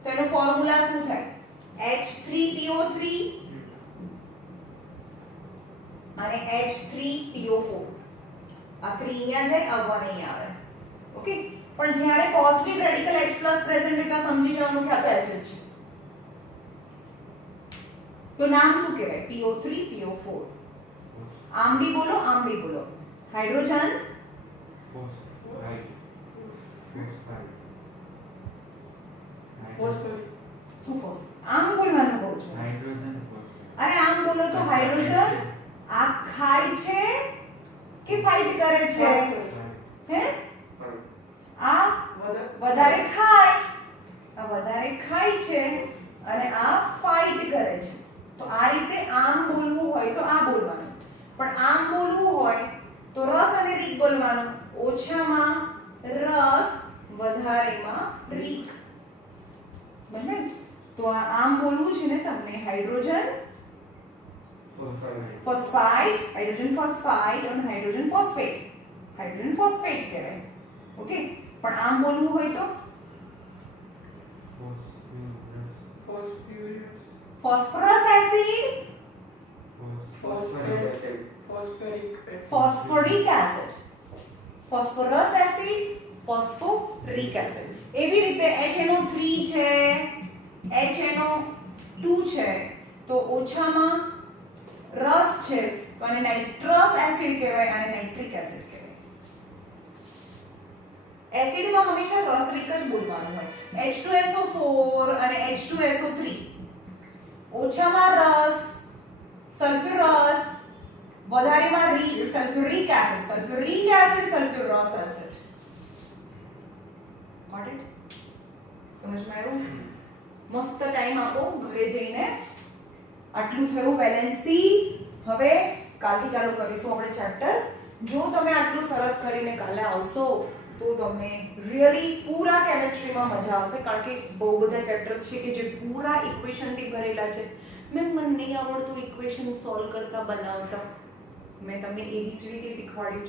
તો એનો ફોર્મ્યુલા શું થાય H3PO3 અને H3PO4 આ 3 અહીંયા જાય આ 1 અહીંયા આવે ઓકે પણ જ્યારે પોઝિટિવ રેડિકલ H+ પ્રેઝન્ટ હોય તો સમજી જવાનું કે આ તો એસિડ છે તો નામ શું કહેવાય PO3 PO4 આમ भी बोलो हाइड्रोजन सुफोस આમ બોલવાનું કહું છું અરે આમ બોલો તો હાઇડ્રોજન આ ખાય છે કે ફાઇટ કરે છે હે આ વધારે ખાય છે અને આ ફાઇટ કરે છે તો આ રીતે આમ બોલવું હોય તો આ બોલવાનું પણ આમ બોલવું હોય તો રસ અને રીક બોલવાનું ઓછામાં રસ વધારેમાં રીક બરાબર તો આમ બોલવું છે ને તમને હાઇડ્રોજન ફોસ્ફાઇડ અને હાઇડ્રોજન ફોસ્ફેટ કહેવાય ઓકે પણ આમ બોલવું હોય તો phosphorus acid phosphoric acid phosphorus acid phosphoric acid એવી રીતે HNO3 છે HNO2 છે તો ઓછામાં રસ છે તો આને નાઇટ્રસ એસિડ કહેવાય આને નાઇટ્રિક એસિડ કહેવાય એસિડમાં હંમેશા રસ રીક જ બોલવાનું હોય H2SO4 અને H2SO3 ઓછામાં રસ સલ્ફ્યુરસ વધારેમાં રીક sulphuric acid sulphurous acid got it સમજમાં આવ્યું મસ્ત ટાઈમ આપો ઘરે જઈને આટલું થયું વેલેન્સી હવે કાલથી ચાલુ કરીશું આપણે ચેપ્ટર જો તમે આટલું સરસ કરીને કાલે આવશો તો તમને રિયલી પૂરા કેમિસ્ટ્રીમાં મજા આવશે કારણ કે બહુ બધા ચેપ્ટર્સ છે કે જે પૂરા ઇક્વેશનથી ભરેલા છે મેં મને નહીં આવડતું ઇક્વેશન સોલ્વ કરતા બનાવતા મેં તમને ABCD શીખવાડ્યું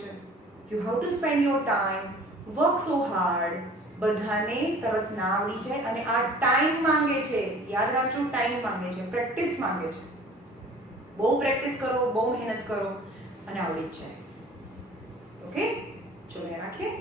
છે you have to spend your time work so hard બધાને તરત ના આવડી જાય અને આ ટાઈમ માંગે છે યાદ રાખજો ટાઈમ માંગે છે પ્રેક્ટિસ માંગે છે બહુ પ્રેક્ટિસ કરો બહુ મહેનત કરો અને આવડી જ જાય ઓકે ચલો રાખીએ